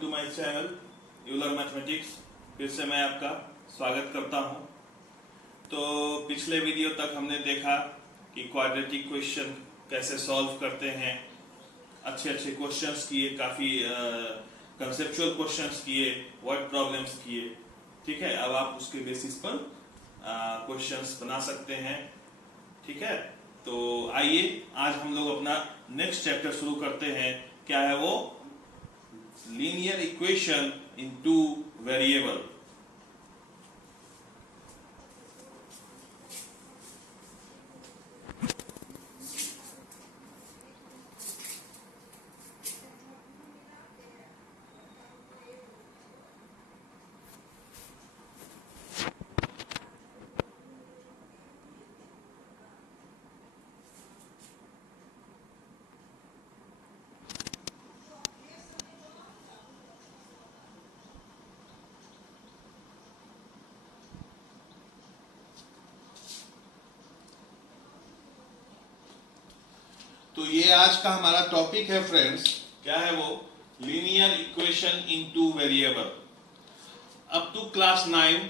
To my channel Euler mathematics. फिर से मैं आपका स्वागत करता हूं। तो पिछले वीडियो तक हमने देखा कि क्वाड्रेटिक क्वेश्चन कैसे सॉल्व करते हैं, अच्छे अच्छे क्वेश्चंस किए, काफ़ी कंसेप्चुअल क्वेश्चंस किए, वर्ड प्रॉब्लम्स किए। ठीक है, अब आप उसके बेसिस पर क्वेश्चंस बना सकते हैं। ठीक है, तो आइए आज हम लोग अपना नेक्स्ट चैप्टर शुरू करते हैं। क्या है वो? Linear equation in two variable. तो ये आज का हमारा टॉपिक है फ्रेंड्स। क्या है वो? Linear equation in two variable. Up to class 9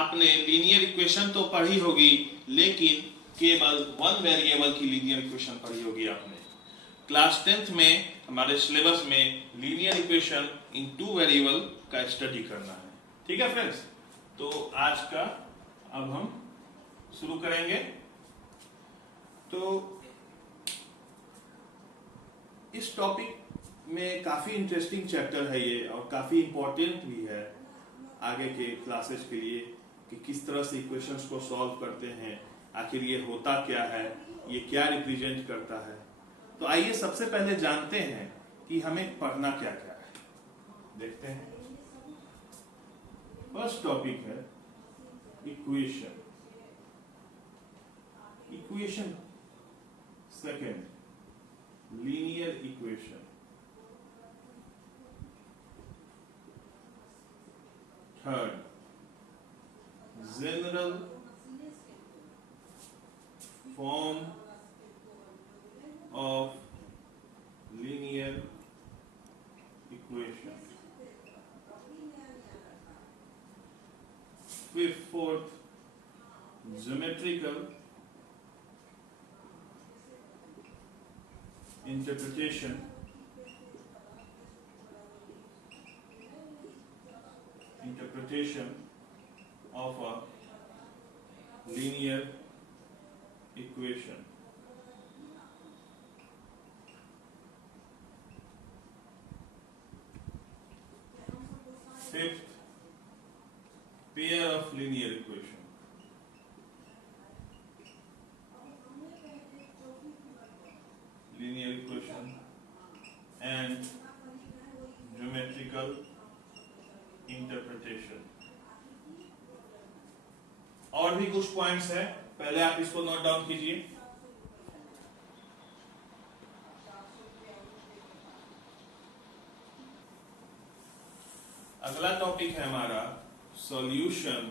आपने लीनियर इक्वेशन तो पढ़ी होगी, लेकिन केवल वन वेरिएबल की लीनियर इक्वेशन पढ़ी होगी आपने। क्लास 10th में हमारे सिलेबस में linear equation in two variable का स्टडी करना है। ठीक है फ्रेंड्स, तो आज का अब हम शुरू करेंगे। तो इस टॉपिक में काफी इंटरेस्टिंग चैप्टर है ये, और काफी इंपॉर्टेंट भी है आगे के क्लासेस के लिए कि किस तरह से इक्वेशंस को सॉल्व करते हैं, आखिर ये होता क्या है, ये क्या रिप्रेजेंट करता है। तो आइए सबसे पहले जानते हैं कि हमें पढ़ना क्या क्या है। देखते हैं। फर्स्ट टॉपिक है equation. Equation second linear equation, third general form of linear equation, fourth geometrical interpretation of a linear equation. Fifth, pair of linear equation. Linear equation and geometrical interpretation. और भी कुछ पॉइंट्स हैं, पहले आप इसको note down कीजिए। अगला topic है हमारा solution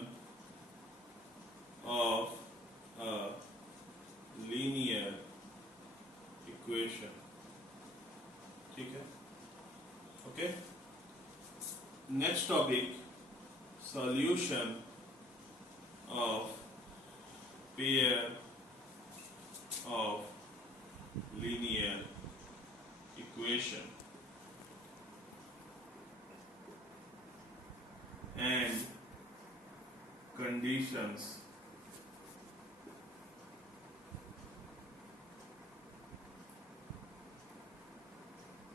of a linear equation. ठीक है, okay. Next topic solution of pair of linear equation and conditions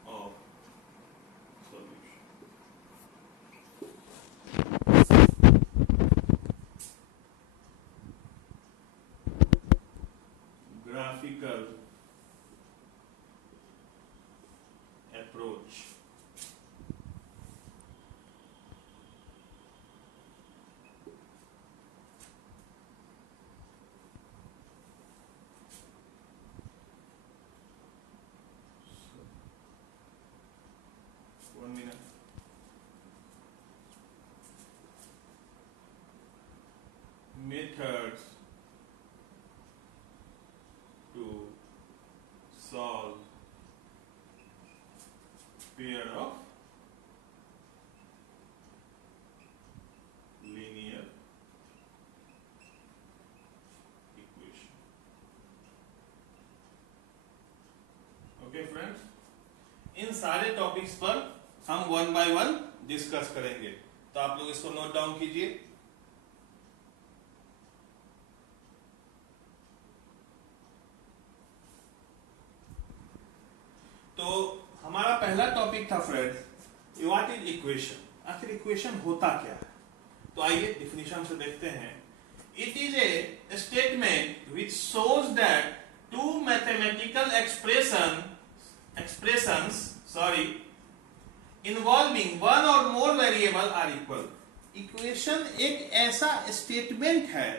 of solution. Graphical approach. सारे टॉपिक्स पर हम वन बाय वन डिस्कस करेंगे, तो आप लोग इसको नोट डाउन कीजिए। तो हमारा पहला टॉपिक था फ्रेंड्स, व्हाट इज इक्वेशन। आखिर इक्वेशन होता क्या है? तो आइए डिफिनीशन से देखते हैं। It is a statement which shows that two mathematical expressions involving one or more variable are equal। Equation एक ऐसा स्टेटमेंट है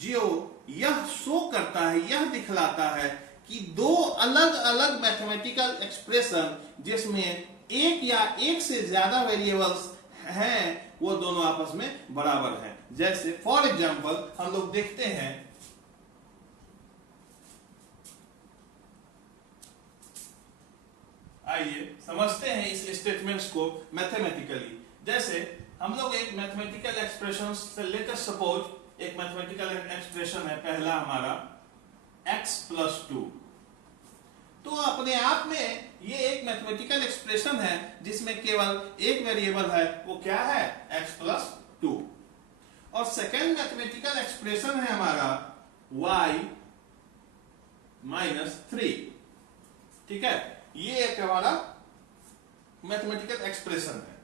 जो यह शो करता है, यह दिखलाता है कि दो अलग अलग मैथमेटिकल एक्सप्रेशन जिसमें एक या एक से ज्यादा वेरिएबल्स हैं वो दोनों आपस में बराबर हैं। जैसे फॉर एग्जांपल हम लोग देखते हैं, आइए समझते हैं इस स्टेटमेंट्स को मैथमेटिकली। जैसे हम लोग एक मैथमेटिकल एक्सप्रेशन से, लेट अस सपोज एक मैथमेटिकल एक्सप्रेशन है पहला हमारा x + 2। तो अपने आप में ये एक मैथमेटिकल एक्सप्रेशन है जिसमें केवल एक वेरिएबल है, वो क्या है? x + 2। और सेकेंड मैथमेटिकल एक्सप्रेशन है हमारा y - 3। ठीक है, ये एक हमारा मैथमेटिकल एक्सप्रेशन है।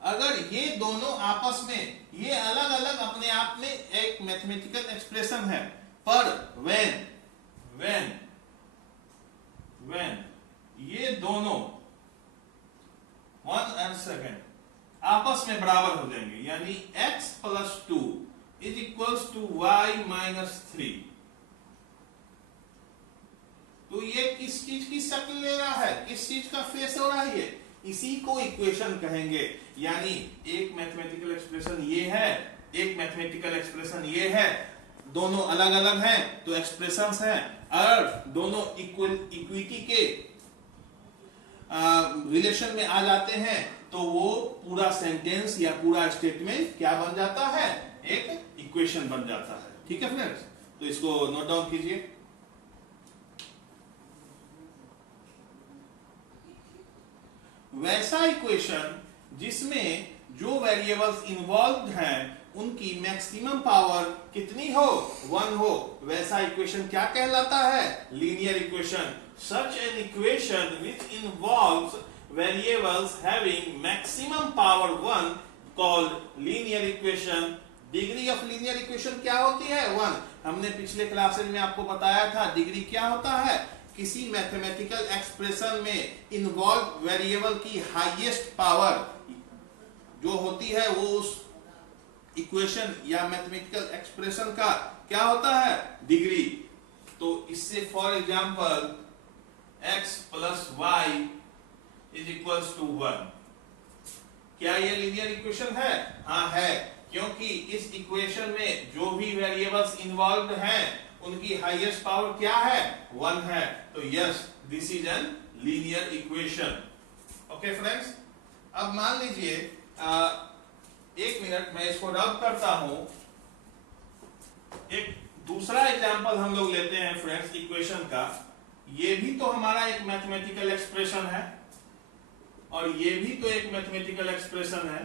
अगर ये दोनों आपस में, ये अलग अलग अपने आप में एक मैथमेटिकल एक्सप्रेशन है, पर व्हेन ये दोनों 1 और 2 आपस में बराबर हो जाएंगे, यानी x + 2 = y - 3, तो ये किस चीज की शक्ल ले रहा है, किस चीज का फेस हो रहा है? ये इसी को इक्वेशन कहेंगे। यानी एक मैथमेटिकल एक्सप्रेशन ये है, एक मैथमेटिकल एक्सप्रेशन ये है, दोनों अलग अलग हैं तो एक्सप्रेशंस हैं। और दोनों इक्विटी के रिलेशन में आ जाते हैं तो वो पूरा सेंटेंस या पूरा स्टेटमेंट क्या बन जाता है? एक इक्वेशन बन जाता है। ठीक है फ्रेंड्स, तो इसको नोट डाउन कीजिए। वैसा इक्वेशन जिसमें जो वेरिएबल्स इन्वॉल्व हैं उनकी मैक्सिमम पावर कितनी हो? 1 हो, वैसा इक्वेशन क्या कहलाता है? Linear equation. Such an equation which involves variables having maximum power 1 called linear equation. Degree of linear equation क्या होती है? 1। हमने पिछले क्लासेस में आपको बताया था डिग्री क्या होता है। किसी मैथमेटिकल एक्सप्रेशन में इन्वॉल्व वेरिएबल की हाईएस्ट पावर जो होती है वो उस इक्वेशन या मैथमेटिकल एक्सप्रेशन का क्या होता है? डिग्री। तो इससे फॉर एग्जांपल x + y = 1, क्या ये लीनियर इक्वेशन है? हाँ है, क्योंकि इस इक्वेशन में जो भी वेरिएबल्स इन्वॉल्व हैं उनकी हाईएस्ट पावर क्या है? 1 है। तो yes, this is an linear equation. Okay friends, अब मान लीजिए 1 मिनट मैं इसको रब करता हूं। एक दूसरा एग्जांपल हम लोग लेते हैं फ्रेंड्स इक्वेशन का। ये भी तो हमारा एक मैथमेटिकल एक्सप्रेशन है और ये भी तो एक मैथमेटिकल एक्सप्रेशन है।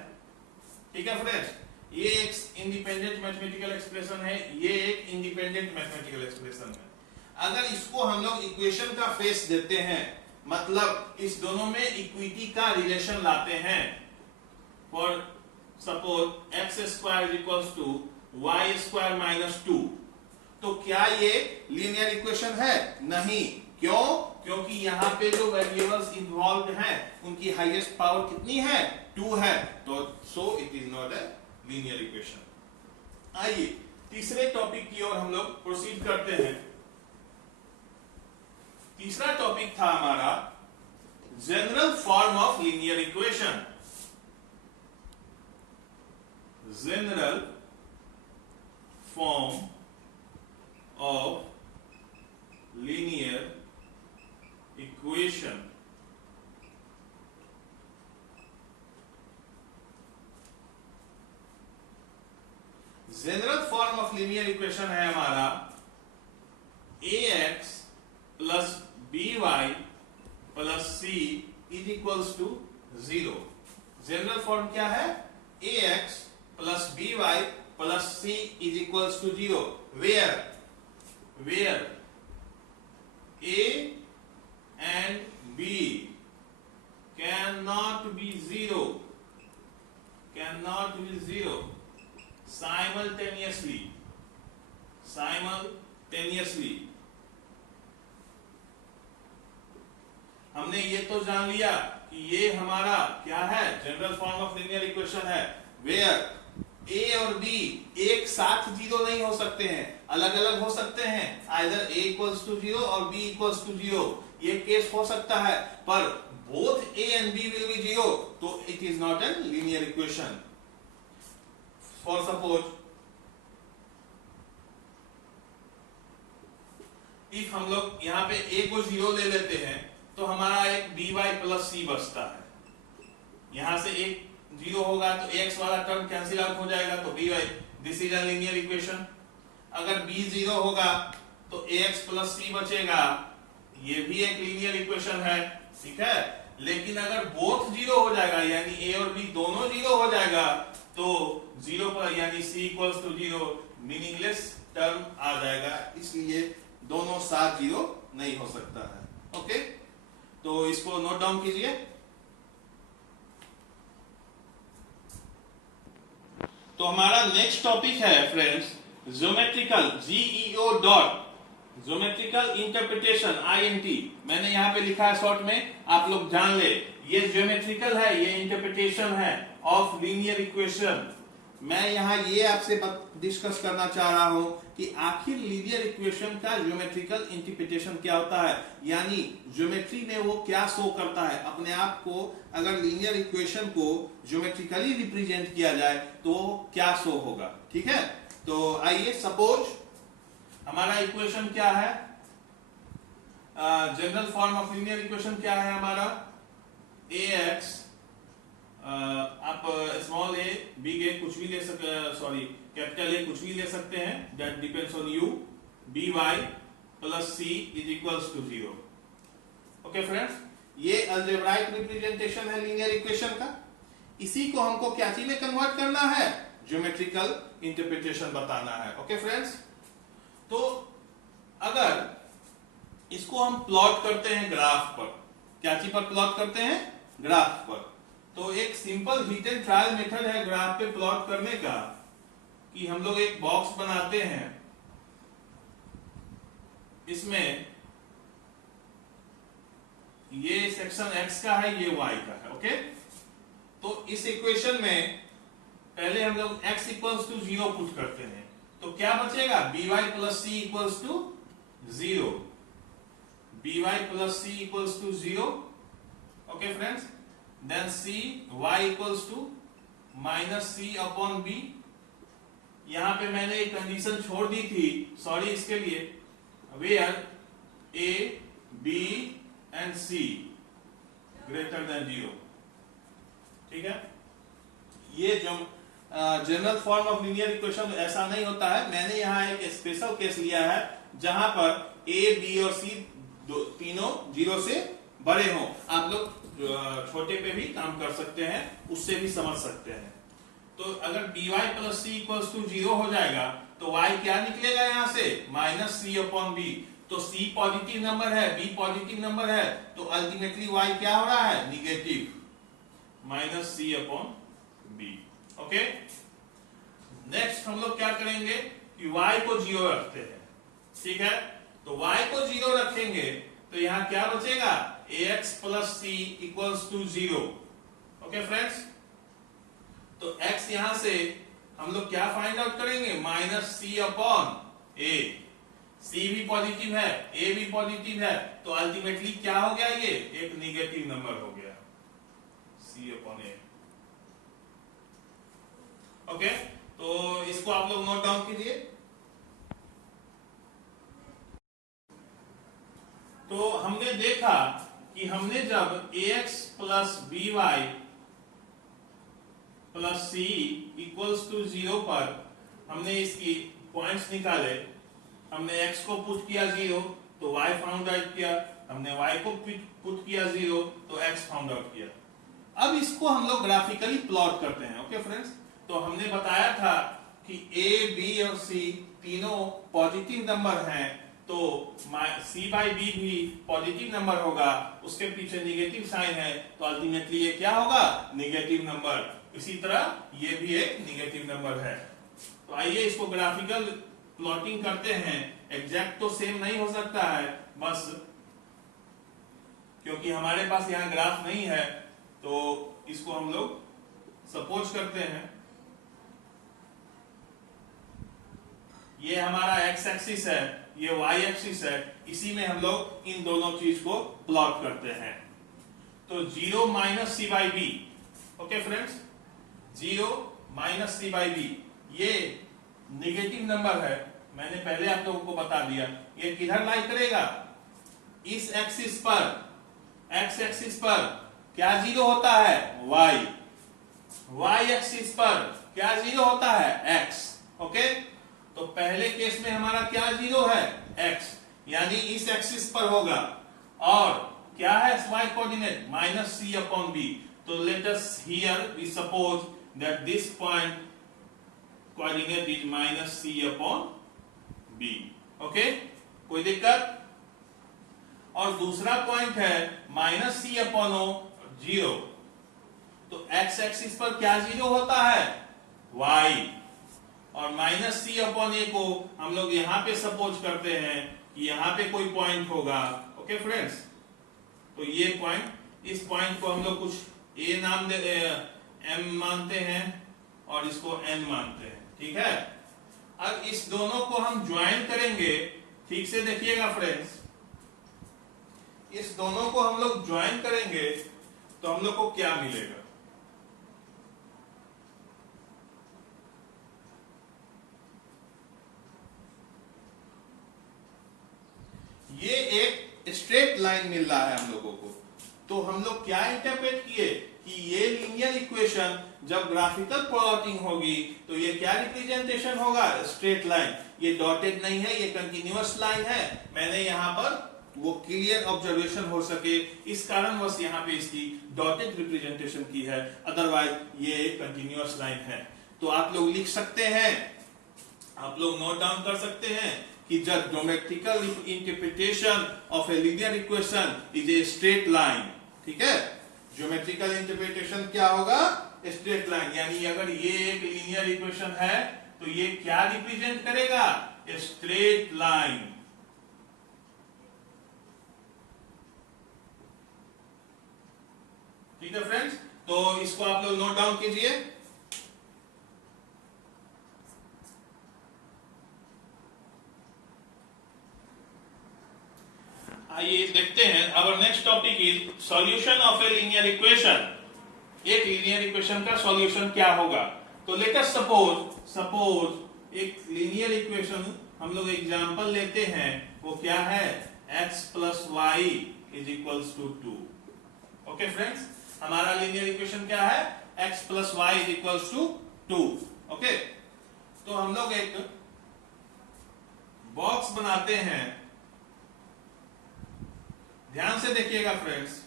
ठीक है फ्रेंड्स, ये एक इंडिपेंडेंट मैथमेटिकल एक्सप्रेशन है, ये एक इंडिपेंडेंट मैथमेटिकल एक्सप्रेशन है। अगर इसको हम लोग इक्वेशन का फेस देते हैं, मतलब इस दोनों में इक्विटी का रिलेशन लाते हैं, फॉर सपोज x² = y² - 2, तो क्या ये लीनियर इक्वेशन है? नहीं। क्यों? क्योंकि यहाँ पे जो वेरिएबल्स इन्वॉल्व हैं उनकी हाईएस्ट पावर कितनी है? 2 है। तो so it is not a linear equation. आइए तीसरे टॉपिक की ओर हम लोग प्रोसीड करते हैं। तीसरा टॉपिक था हमारा general form of linear equation. General form of linear equation. General form of linear equation है हमारा ax + by is equals to 0। General form क्या है? ax plus by plus c is equals to 0, where a and b cannot be 0 simultaneously। हमने ये तो जान लिया कि ये हमारा क्या है, general form of linear equation है, वेयर a और b एक साथ 0 नहीं हो सकते हैं, अलग अलग हो सकते हैं, आइदर a इक्वल्स टू 0 और b इक्वल्स टू 0, ये केस हो सकता है, पर both a and b will be 0, तो it is not a linear equation। For suppose if हम लोग यहाँ पे a को 0 ले लेते हैं तो हमारा एक by प्लस c बचता है, यहां से एक 0 होगा तो x वाला टर्म कैंसिल आउट हो जाएगा, तो by this is a linear equation. अगर b 0 होगा तो ax प्लस c बचेगा, ये भी एक लीनियर इक्वेशन है, ठीक है। लेकिन अगर बोथ 0 हो जाएगा यानी a और b दोनों 0 हो जाएगा तो 0 पर यानी c equals to 0 meaningless term आ जाएगा, इसलिए दोनों साथ 0 नहीं हो सकता है। ओके, तो इसको नोट डाउन कीजिए। तो हमारा नेक्स्ट टॉपिक है friends geometrical GEO dot geometrical interpretation INT। मैंने यहाँ पे लिखा है शॉर्ट में, आप लोग जान ले, ये ज्योमेट्रिकल है, ये इंटरप्रिटेशन है ऑफ लीनियर इक्वेशन। मैं यहाँ ये आपसे डिस्कस करना चाह रहा हूं कि आखिर लीनियर इक्वेशन का ज्योमेट्रिकल इंटरप्रिटेशन क्या होता है, यानी ज्योमेट्री में वो क्या शो करता है अपने आप को। अगर लीनियर इक्वेशन को ज्योमेट्रिकली रिप्रेजेंट किया जाए तो क्या शो होगा, ठीक है। तो आइए, सपोज हमारा इक्वेशन क्या है, general form of linear equation क्या है हमारा, ax, आप स्मॉल a बिग a कुछ भी ले सकते, सॉरी कैपिटल A कुछ भी ले सकते हैं, that depends on you, by plus c is equals to 0। Okay friends, ये अलजेब्राइक रिप्रेजेंटेशन है लीनियर इक्वेशन का। इसी को हमको क्या चीज में कन्वर्ट करना है, ज्योमेट्रिकल इंटरप्रिटेशन बताना है। ओके फ्रेंड्स, तो अगर इसको हम प्लॉट करते हैं ग्राफ पर, क्या चीज पर प्लॉट करते हैं, ग्राफ पर, तो एक simple hit and trial method है ग्राफ पे प्लॉट करने का, कि हम लोग एक बॉक्स बनाते हैं, इसमें ये सेक्शन x का है, ये y का है। ओके, तो इस इक्वेशन में पहले हम लोग x इक्वल्स टू 0 पुट करते हैं, तो क्या बचेगा, by plus c equals to 0, by plus c equals to 0। Okay friends, then c y equals to minus c upon b। यहां पे मैंने एक कंडीशन छोड़ दी थी, सॉरी इसके लिए, where a b and c greater than 0, ठीक है। ये जो general form of linear equation ऐसा नहीं होता है, मैंने यहाँ एक स्पेशल केस लिया है जहां पर a b और c तीनों 0 से बड़े हों। आप लोग छोटे पे भी काम कर सकते हैं, उससे भी समझ सकते हैं। तो अगर by plus c equals to 0 हो जाएगा तो y क्या निकलेगा यहाँ से, माइनस c अपॉन b। तो c पॉजिटिव नंबर है, b पॉजिटिव नंबर है, तो अल्टीमेटली y क्या हो रहा है, negative, minus c upon b। Okay, next हम लोग क्या करेंगे कि y को 0 रखते हैं, ठीक है। तो y को 0 रखेंगे तो यहाँ क्या बचेगा, ax plus c equals to 0। Okay friends, तो x यहां से हम लोग क्या फाइंड आउट करेंगे, minus c upon a। c भी पॉजिटिव है, a भी पॉजिटिव है, तो अल्टीमेटली क्या हो गया, ये एक निगेटिव नंबर हो गया, c अपॉन a। ओके, तो इसको आप लोग नोट डाउन कीजिए। तो हमने देखा कि हमने जब ax plus by plus c equals to 0 पर हमने इसकी पॉइंट्स निकाले, हमने x को पुट किया 0 तो y फाउंड आउट किया, हमने y को पुट किया 0 तो x फाउंड आउट किया। अब इसको हम लोग ग्राफिकली प्लॉट करते हैं। ओके फ्रेंड्स, तो हमने बताया था कि a, b और c तीनों पॉजिटिव नंबर हैं, तो c बाई b भी पॉजिटिव नंबर होगा, उसके पीछे निगेटिव साइन है, तो अल्टीमेटली ये क्या होगा, निगेटिव नंबर। इसी तरह ये भी एक निगेटिव नंबर है। तो आइए इसको ग्राफिकल प्लॉटिंग करते हैं। एग्जैक्ट तो सेम नहीं हो सकता है, बस क्योंकि हमारे पास यहाँ ग्राफ नहीं है, तो इसको हम लोग सपोज करते हैं ये हमारा x एक्सिस है, ये y एक्सिस है, इसी में हम लोग इन दोनों चीज को प्लॉट करते हैं। तो 0 minus C by B, okay friends, 0 minus C by B ये निगेटिव नंबर है, मैंने पहले आप लोगों को बता दिया। ये किधर लाई करेगा, इस एक्सिस पर, x एक्सिस पर क्या 0 होता है, y एक्सिस पर क्या 0 होता है, x। ओके, तो पहले केस में हमारा क्या 0 है, x, यानी इस एक्सिस पर होगा, और क्या है y coordinate, minus c upon b। तो let us here we suppose that this point coordinate is minus c upon b। Okay, कोई दिक्कत। और दूसरा पॉइंट है माइनस c अपॉन 0, तो x एक्सिस पर क्या 0 होता है, y, और माइनस c अपॉन a को हम लोग यहां पे सपोज करते हैं कि यहां पे कोई पॉइंट होगा। ओके फ्रेंड्स, तो ये पॉइंट, इस पॉइंट को हम लोग कुछ a नाम दे, m मानते हैं और इसको n मानते हैं, ठीक है। अब इस दोनों को हम ज्वाइन करेंगे, ठीक से देखिएगा फ्रेंड्स, इस दोनों को हम लोग ज्वाइन करेंगे तो हम लोग को क्या मिलेगा, ये एक स्ट्रेट लाइन मिल रहा है हम लोगों को। तो हम लोग क्या इंटरप्रेट किए कि ये लीनियर इक्वेशन जब ग्राफिकल प्लॉटिंग होगी तो ये क्या रिप्रेजेंटेशन होगा, स्ट्रेट लाइन। ये डॉटेड नहीं है, ये कंटिन्यूअस लाइन है। मैंने यहाँ पर वो क्लियर ऑब्जर्वेशन हो सके इस कारण बस यहाँ पे इसकी डॉटेड रिप्रेजेंटेशन की है, अदरवाइज ये एक कंटिन्यूअस लाइन है। तो आप लोग लिख सकते हैं, आप लोग नोट डाउन कर सकते हैं कि जब geometrical interpretation of a linear equation is a straight line, ठीक है। ज्योमेट्रिकल इंटरप्रिटेशन क्या होगा, स्ट्रेट लाइन, यानी अगर ये एक लीनियर इक्वेशन है तो ये क्या रिप्रेजेंट करेगा, स्ट्रेट लाइन। ठीक है फ्रेंड्स, तो इसको आप लोग नोट डाउन कीजिए। आइए देखते हैं, our next topic is solution of a linear equation. एक लीनियर इक्वेशन का सॉल्यूशन क्या होगा। तो लेट अस सपोज एक लीनियर इक्वेशन हम लोग एग्जांपल लेते हैं, वो क्या है, x plus Y is equals to 2। Okay friends, हमारा लीनियर इक्वेशन क्या है, x plus Y is equals to 2। Okay, तो हम लोग एक बॉक्स बनाते हैं, ध्यान से देखिएगा फ्रेंड्स,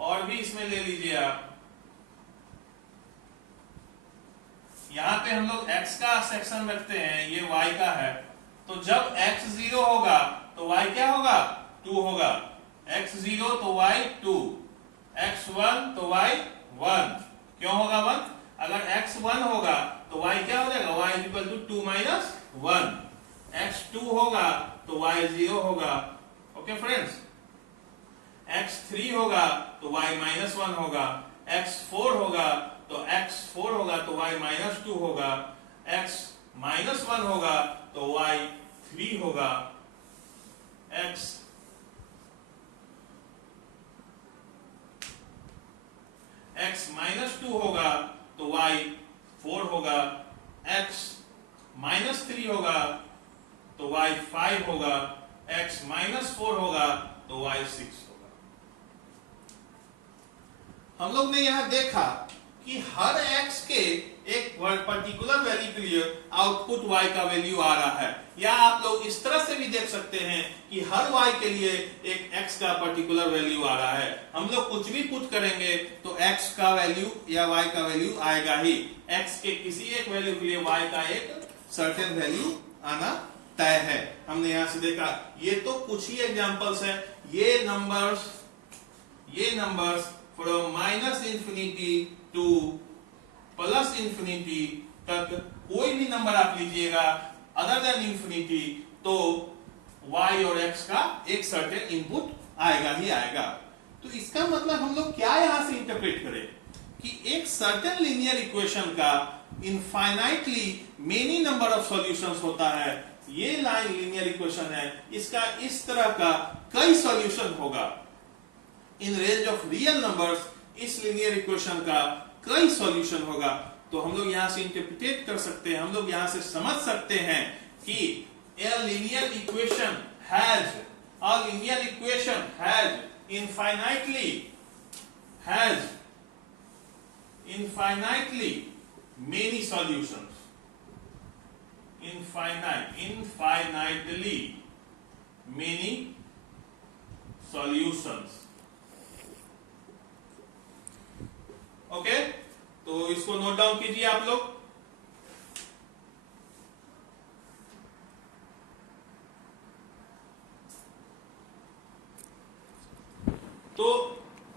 और भी इसमें ले लीजिए आप। यहां पे हम लोग x का सेक्शन रखते हैं, ये y का है। तो जब x 0 होगा तो y क्या होगा, 2 होगा। x 0 तो y 2, x 1 तो y 1। क्यों होगा 1? अगर x 1 होगा तो y क्या हो जाएगा, y equal to 2 minus 1। x 2 होगा तो y 0 होगा। ओके फ्रेंड्स, x 3 होगा तो y माइनस 1 होगा, x 4 होगा तो x 4 होगा तो y माइनस 2 होगा, x माइनस 1 होगा तो y 3 होगा, x माइनस 2 होगा तो y 4 होगा, x माइनस 3 होगा तो y 5 होगा, x माइनस 4 होगा तो y 6 होगा। हम लोग ने यहां देखा कि हर x के एक पर्टिकुलर वैल्यू के लिए आउटपुट y का वैल्यू आ रहा है, या आप लोग इस तरह से भी देख सकते हैं कि हर y के लिए एक x का पर्टिकुलर वैल्यू आ रहा है। हम लोग कुछ भी पुट करेंगे तो x का वैल्यू या y का वैल्यू आएगा ही। x के किसी एक वैल्यू के लिए y का एक सर्टेन वैल्यू आना तय है। हमने यहां से देखा, ये तो कुछ ही एग्जांपल्स है। ये numbers from -infinity to +infinity तक कोई भी नंबर आप लीजिएगा अदर देन इंफिनिटी, तो y और x का एक सर्टेन इनपुट आएगा ही आएगा। तो इसका मतलब हम लोग क्या यहां से इंटरप्रेट करें कि एक सर्टेन लीनियर इक्वेशन का infinitely many number of solutions होता है। ये लाइन लीनियर इक्वेशन है, इसका इस तरह का कई सॉल्यूशन होगा। In range of real numbers इस लीनियर इक्वेशन का कई सॉल्यूशन होगा। तो हम लोग यहां से इंटरप्रेट कर सकते हैं, हम लोग यहां से समझ सकते हैं कि a linear equation has infinitely many solutions. Infinitely many solutions. Okay, तो इसको नोट डाउन कीजिए आप लोग। तो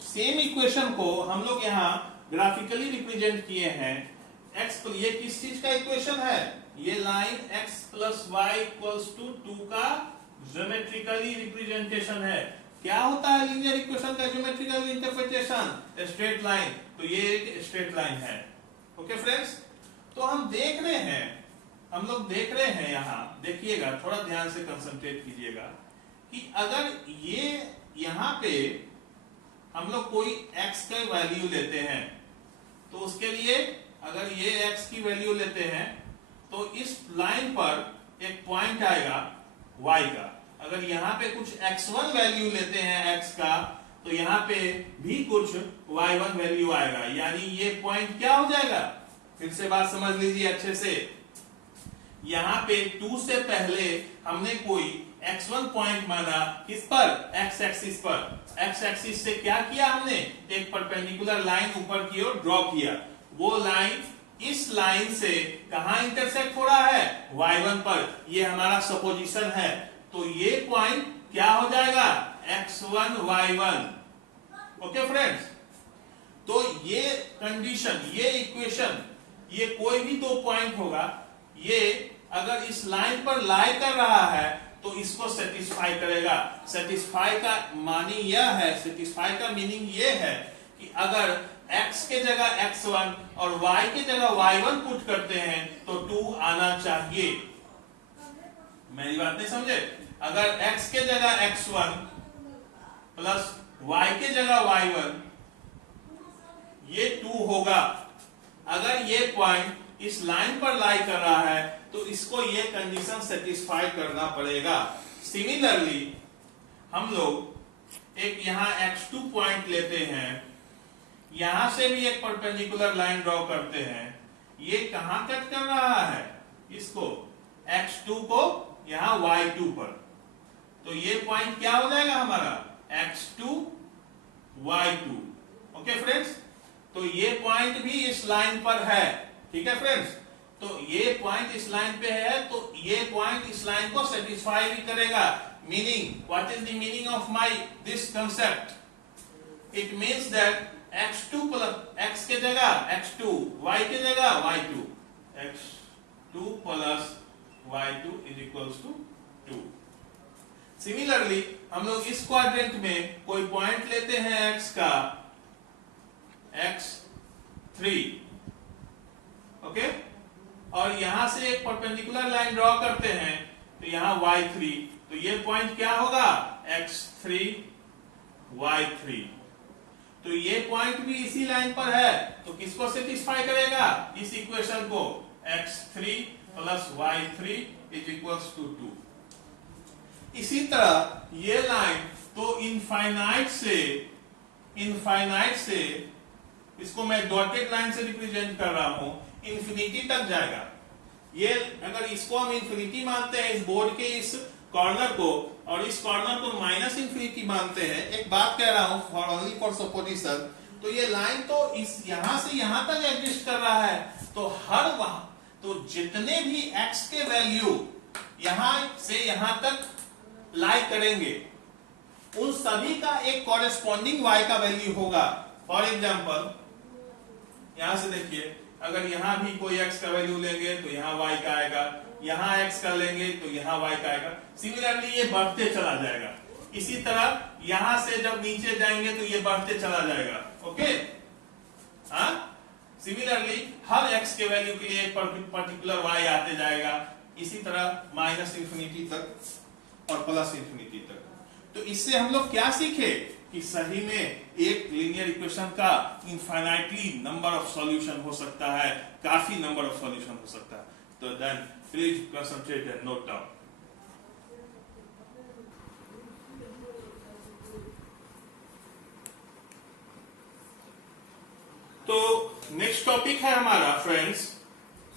सेम इक्वेशन को हम लोग यहां ग्राफिकली रिप्रेजेंट किए हैं। x, ये किस चीज का इक्वेशन है? ये लाइन x + y = 2 का ज्योमेट्रिकली रिप्रेजेंटेशन है। क्या होता है लीनियर इक्वेशन का ज्योमेट्रिकल इंटरप्रिटेशन? Straight line. तो ये एक स्ट्रेट लाइन है। ओके फ्रेंड्स, तो हम लोग देख रहे हैं यहां, देखिएगा, थोड़ा ध्यान से कंसंट्रेट कीजिएगा कि अगर ये यहां पे हम लोग कोई x का वैल्यू लेते हैं, तो उसके लिए अगर ये x की वैल्यू लेते हैं तो इस लाइन पर एक पॉइंट आएगा y का। अगर यहाँ पे कुछ x1 वैल्यू लेते हैं x का, तो यहाँ पे भी कुछ y1 वैल्यू आएगा, यानी ये पॉइंट क्या हो जाएगा? फिर से बात समझ लीजिए अच्छे से। यहाँ पे 2 से पहले हमने कोई x1 पॉइंट माना, किस पर? x एक्सिस पर। x एक्सिस से क्या किया हमने? एक परपेंडिकुलर लाइन ऊपर की ओर ड्रॉ किया। वो लाइन इस लाइन से कहां इंटरसेक्ट हो रहा है? y1 पर। ये हमारा सपोजिशन है। तो ये पॉइंट क्या हो जाएगा? x1 y1। ओके फ्रेंड्स, तो ये कंडीशन, ये इक्वेशन, ये कोई भी दो पॉइंट होगा, ये अगर इस लाइन पर लाई कर रहा है तो इसको सेटिस्फाई करेगा। सेटिस्फाई का मानी यह है, सेटिस्फाई का मीनिंग ये है कि अगर x के जगह x1 और y के जगह y1 पुट करते हैं तो 2 आना चाहिए। मेरी बात नहीं समझे? अगर x के जगह x1 प्लस y के जगह y1, ये 2 होगा। अगर ये पॉइंट इस लाइन पर लाई कर रहा है तो इसको ये कंडीशन सेटिस्फाई करना पड़ेगा। सिमिलरली हम लोग एक यहां x2 पॉइंट लेते हैं, यहां से भी एक परपेंडिकुलर लाइन ड्रॉ करते हैं। ये कहां कट कर रहा है? इसको, x2 को यहां y2 पर। तो ये पॉइंट क्या हो जाएगा हमारा? x2 y2। ओके फ्रेंड्स, तो ये पॉइंट भी इस लाइन पर है। ठीक है फ्रेंड्स, तो ये पॉइंट इस लाइन पे है, तो ये पॉइंट इस लाइन को सेटिस्फाई भी करेगा। Meaning, what is the meaning of my this concept? It means that x2 plus x के जगह x2, y के जगह y2, x2 plus y2 is equals to 2। Similarly हम लोग इस क्वाड्रेंट में कोई पॉइंट लेते हैं x का x3, ओके, और यहां से एक परपेंडिकुलर लाइन ड्रॉ करते हैं तो यहां y3, तो ये पॉइंट क्या होगा? x3 y3। तो ये पॉइंट भी इसी लाइन पर है, तो किसको सेटिस्फाई करेगा? इस इक्वेशन को, x3 plus y3 is equals to 2। इसी तरह ये लाइन तो इनफाइनाइट से इसको मैं डॉटेड लाइन से रिप्रेजेंट कर रहा हूं, इंफिनिटी तक जाएगा। ये अगर इसको हम इंफिनिटी मानते हैं, इस बोर्ड के इस कॉर्नर को, और इस कॉर्नर को माइनस इंफिनिटी मानते हैं, एक बात कह रहा हूं फॉर ओनली फॉर सपोजिशन, तो ये लाइन तो इस यहां से यहां तक एग्जिस्ट कर रहा है, तो हर वहां तो जितने भी x के वैल्यू यहां से यहां तक लाई करेंगे, उन सभी का एक कॉरेस्पॉन्डिंग y का वैल्यू होगा। फॉर एग्जांपल यहां से देखिए, अगर यहां भी कोई x का वैल्यू लेंगे तो यहां y का आएगा, यहां x का लेंगे तो यहां y का आएगा। सिमिलरली ये बढ़ते चला जाएगा। इसी तरह यहां से जब नीचे जाएंगे तो ये बढ़ते चला जाएगा। ओके, हाँ, सिमिलरली हर x के वैल्यू के लिए एक पर्टिकुलर y आते जाएगा, इसी तरह माइनस इंफिनिटी तक और प्लस इंफिनिटी तक। तो इससे हम लोग क्या सीखे कि सही में एक लीनियर इक्वेशन का इनफाइनाइटली नंबर ऑफ सॉल्यूशन हो सकता है, काफी नंबर ऑफ सॉल्यूशन हो सकता है। तो then please concentrate and note down. तो नेक्स्ट टॉपिक है हमारा friends,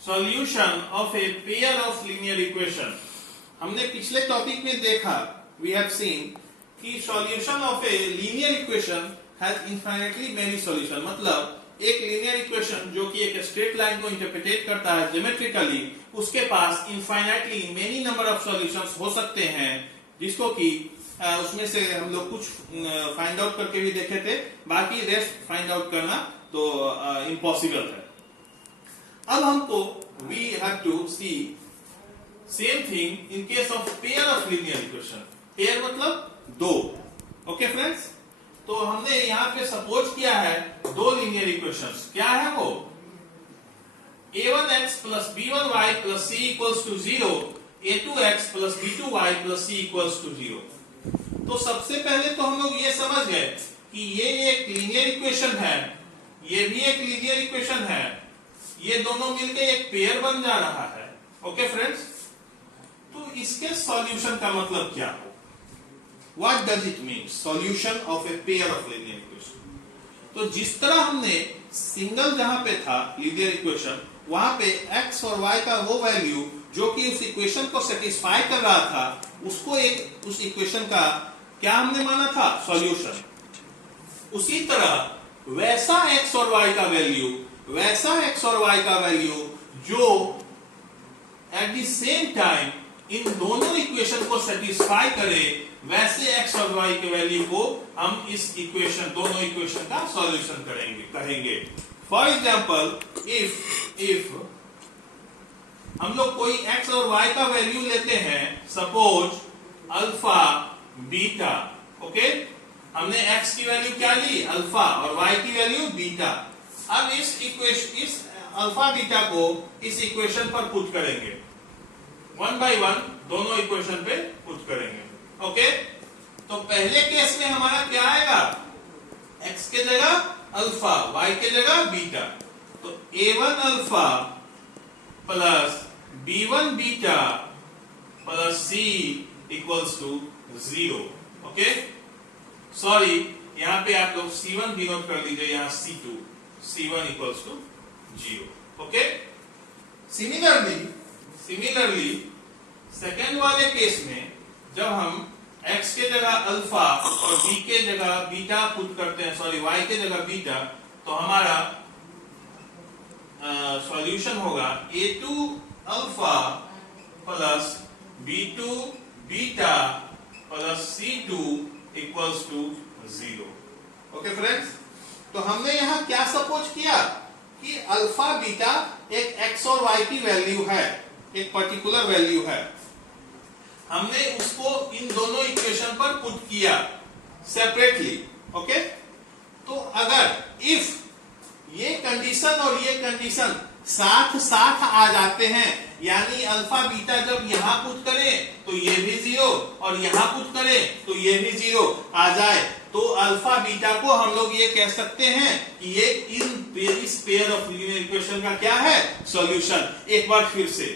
solution of a pair of linear equation. हमने पिछले टॉपिक में देखा, वी हैव सीन कि solution of a linear equation has infinitely many solution. मतलब एक लीनियर इक्वेशन जो कि एक स्ट्रेट लाइन को इंटरप्रेट करता है ज्योमेट्रिकली, उसके पास infinitely many number of solutions हो सकते हैं, जिसको कि उसमें से हम लोग कुछ फाइंड आउट करके भी देखे थे, बाकी रेस्ट फाइंड आउट करना तो इम्पॉसिबल है। अब हमको we have to see same thing in case of pair of linear equation. Pair मतलब दो। ओके फ्रेंड्स, तो हमने यहां पे सपोज किया है दो लीनियर इक्वेशंस। क्या है वो? a1x plus b1y plus c equals to 0, a2x plus b2y plus c equals to 0। तो सबसे पहले तो हम लोग ये समझ गए कि ये एक लीनियर इक्वेशन है, ये भी एक लीनियर इक्वेशन है, ये दोनों मिलकर एक पेयर बन जा रहा है। ओके फ्रेंड्स, तो इसके सॉल्यूशन का मतलब क्या हो? What does it mean? Solution of a pair of linear equation। तो जिस तरह हमने सिंगल जहां पे था लीनियर इक्वेशन, वहां पे x और y का वो वैल्यू जो कि उस इक्वेशन को सेटिस्फाई कर रहा था, उसको एक उस इक्वेशन का क्या हमने माना था? सॉल्यूशन। उसी तरह वैसा x और y का वैल्यू, वैसा x और y का वैल्यू जो at the same time in दोनों इक्वेशन को सेटिस्फाई करे, वैसे x और y के वैल्यू को हम इस इक्वेशन, दोनों इक्वेशन का सॉल्यूशन कहेंगे। फॉर एग्जांपल इफ हम लोग कोई x और y का वैल्यू लेते हैं, सपोज अल्फा बीटा। ओके, हमने x की वैल्यू क्या ली? अल्फा, और y की वैल्यू बीटा। अब इस अल्फा बीटा को इस इक्वेशन पर पुट करेंगे, वन बाय वन दोनों इक्वेशन पे पुट करेंगे। ओके, तो पहले केस में हमारा क्या आएगा? x के जगह अल्फा, y के जगह बीटा। तो a1 alpha plus b1 beta plus c equals to 0। Okay, sorry, यहां पे आप लोग c1 डिनोट कर लीजिए, यहां c2, c1 equals to 0। Okay, similarly second वाले केस में जब हम x के जगह अल्फा और b के जगह बीटा पुट करते हैं, सॉरी y के जगह बीटा, तो हमारा सॉल्यूशन होगा a2 alpha plus b2 beta plus c2 equals to 0। Okay friends, तो हमने यहां क्या सपोज किया कि अल्फा बीटा एक x और y की वैल्यू है, एक पर्टिकुलर वैल्यू है। हमने उसको इन दोनों इक्वेशन पर पुट किया सेपरेटली। ओके, तो अगर इफ ये कंडीशन और ये कंडीशन साथ साथ आ जाते हैं, यानी अल्फा बीटा जब यहां पुट करें तो ये भी 0 और यहां पुट करें तो ये भी 0 आ जाए, तो अल्फा बीटा को हम लोग ये कह सकते हैं कि ये इस पेयर ऑफ लीनियर इक्वेशन का क्या है? सॉल्यूशन। एक बार फिर से,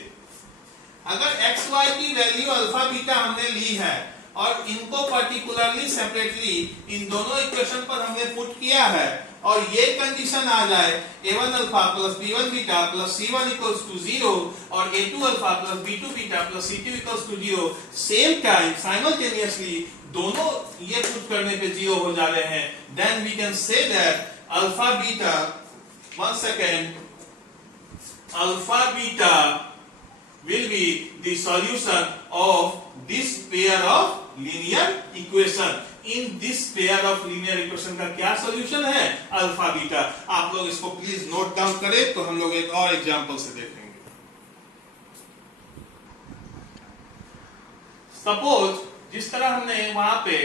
अगर x y की वैल्यू अल्फा बीटा हमने ली है, और इनको पर्टिकुलरली सेपरेटली इन दोनों इक्वेशन पर हमने पुट किया है और ये कंडीशन आ जाए a1 alpha plus b1 beta plus c1 equals to 0 और a2 alpha plus b2 beta plus c2 equals to 0 same time simultaneously दोनों ये पुट करने पे 0 हो जा रहे हैं, then we can say that alpha beta, one second, alpha beta will be the solution of this pair of linear equation. In this pair of linear equation का क्या solution है? Alpha beta. आप लोग इसको प्लीज नोट डाउन करें तो हम लोग एक और एग्जांपल से देखेंगे. सपोज जिस तरह हमने वहां पे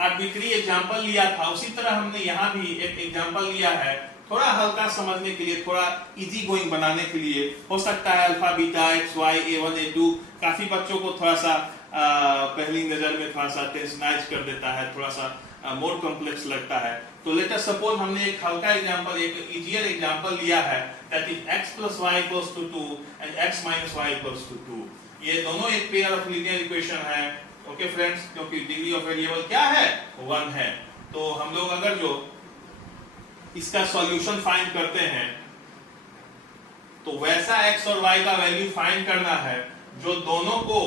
आर्बिट्री एग्जांपल लिया था उसी तरह हमने यहां भी एक एग्जांपल लिया है, थोड़ा हल्का समझने के लिए, थोड़ा इजी गोइंग बनाने के लिए. हो सकता है alpha beta x Y a1 a2 काफी बच्चों को थोड़ा सा पहली नजर में थोड़ा सा टेंशनाइज कर देता है, थोड़ा सा मोर कॉम्प्लेक्स लगता है. तो लेट अस सपोज हमने एक हल्का एग्जांपल, एक इजियर एग्जांपल लिया है, that is x plus y equals to 2 and x minus y equals to 2. ये दोनों एक पेयर ऑफ लीनियर इक्वेशन है. ओके फ्रेंड्स, क्योंकि डिग्री ऑफ वेरिएबल क्या है? 1 है. तो हम लोग अगर जो इसका सॉल्यूशन फाइंड करते हैं तो वैसा x और y का वैल्यू फाइंड करना है जो दोनों को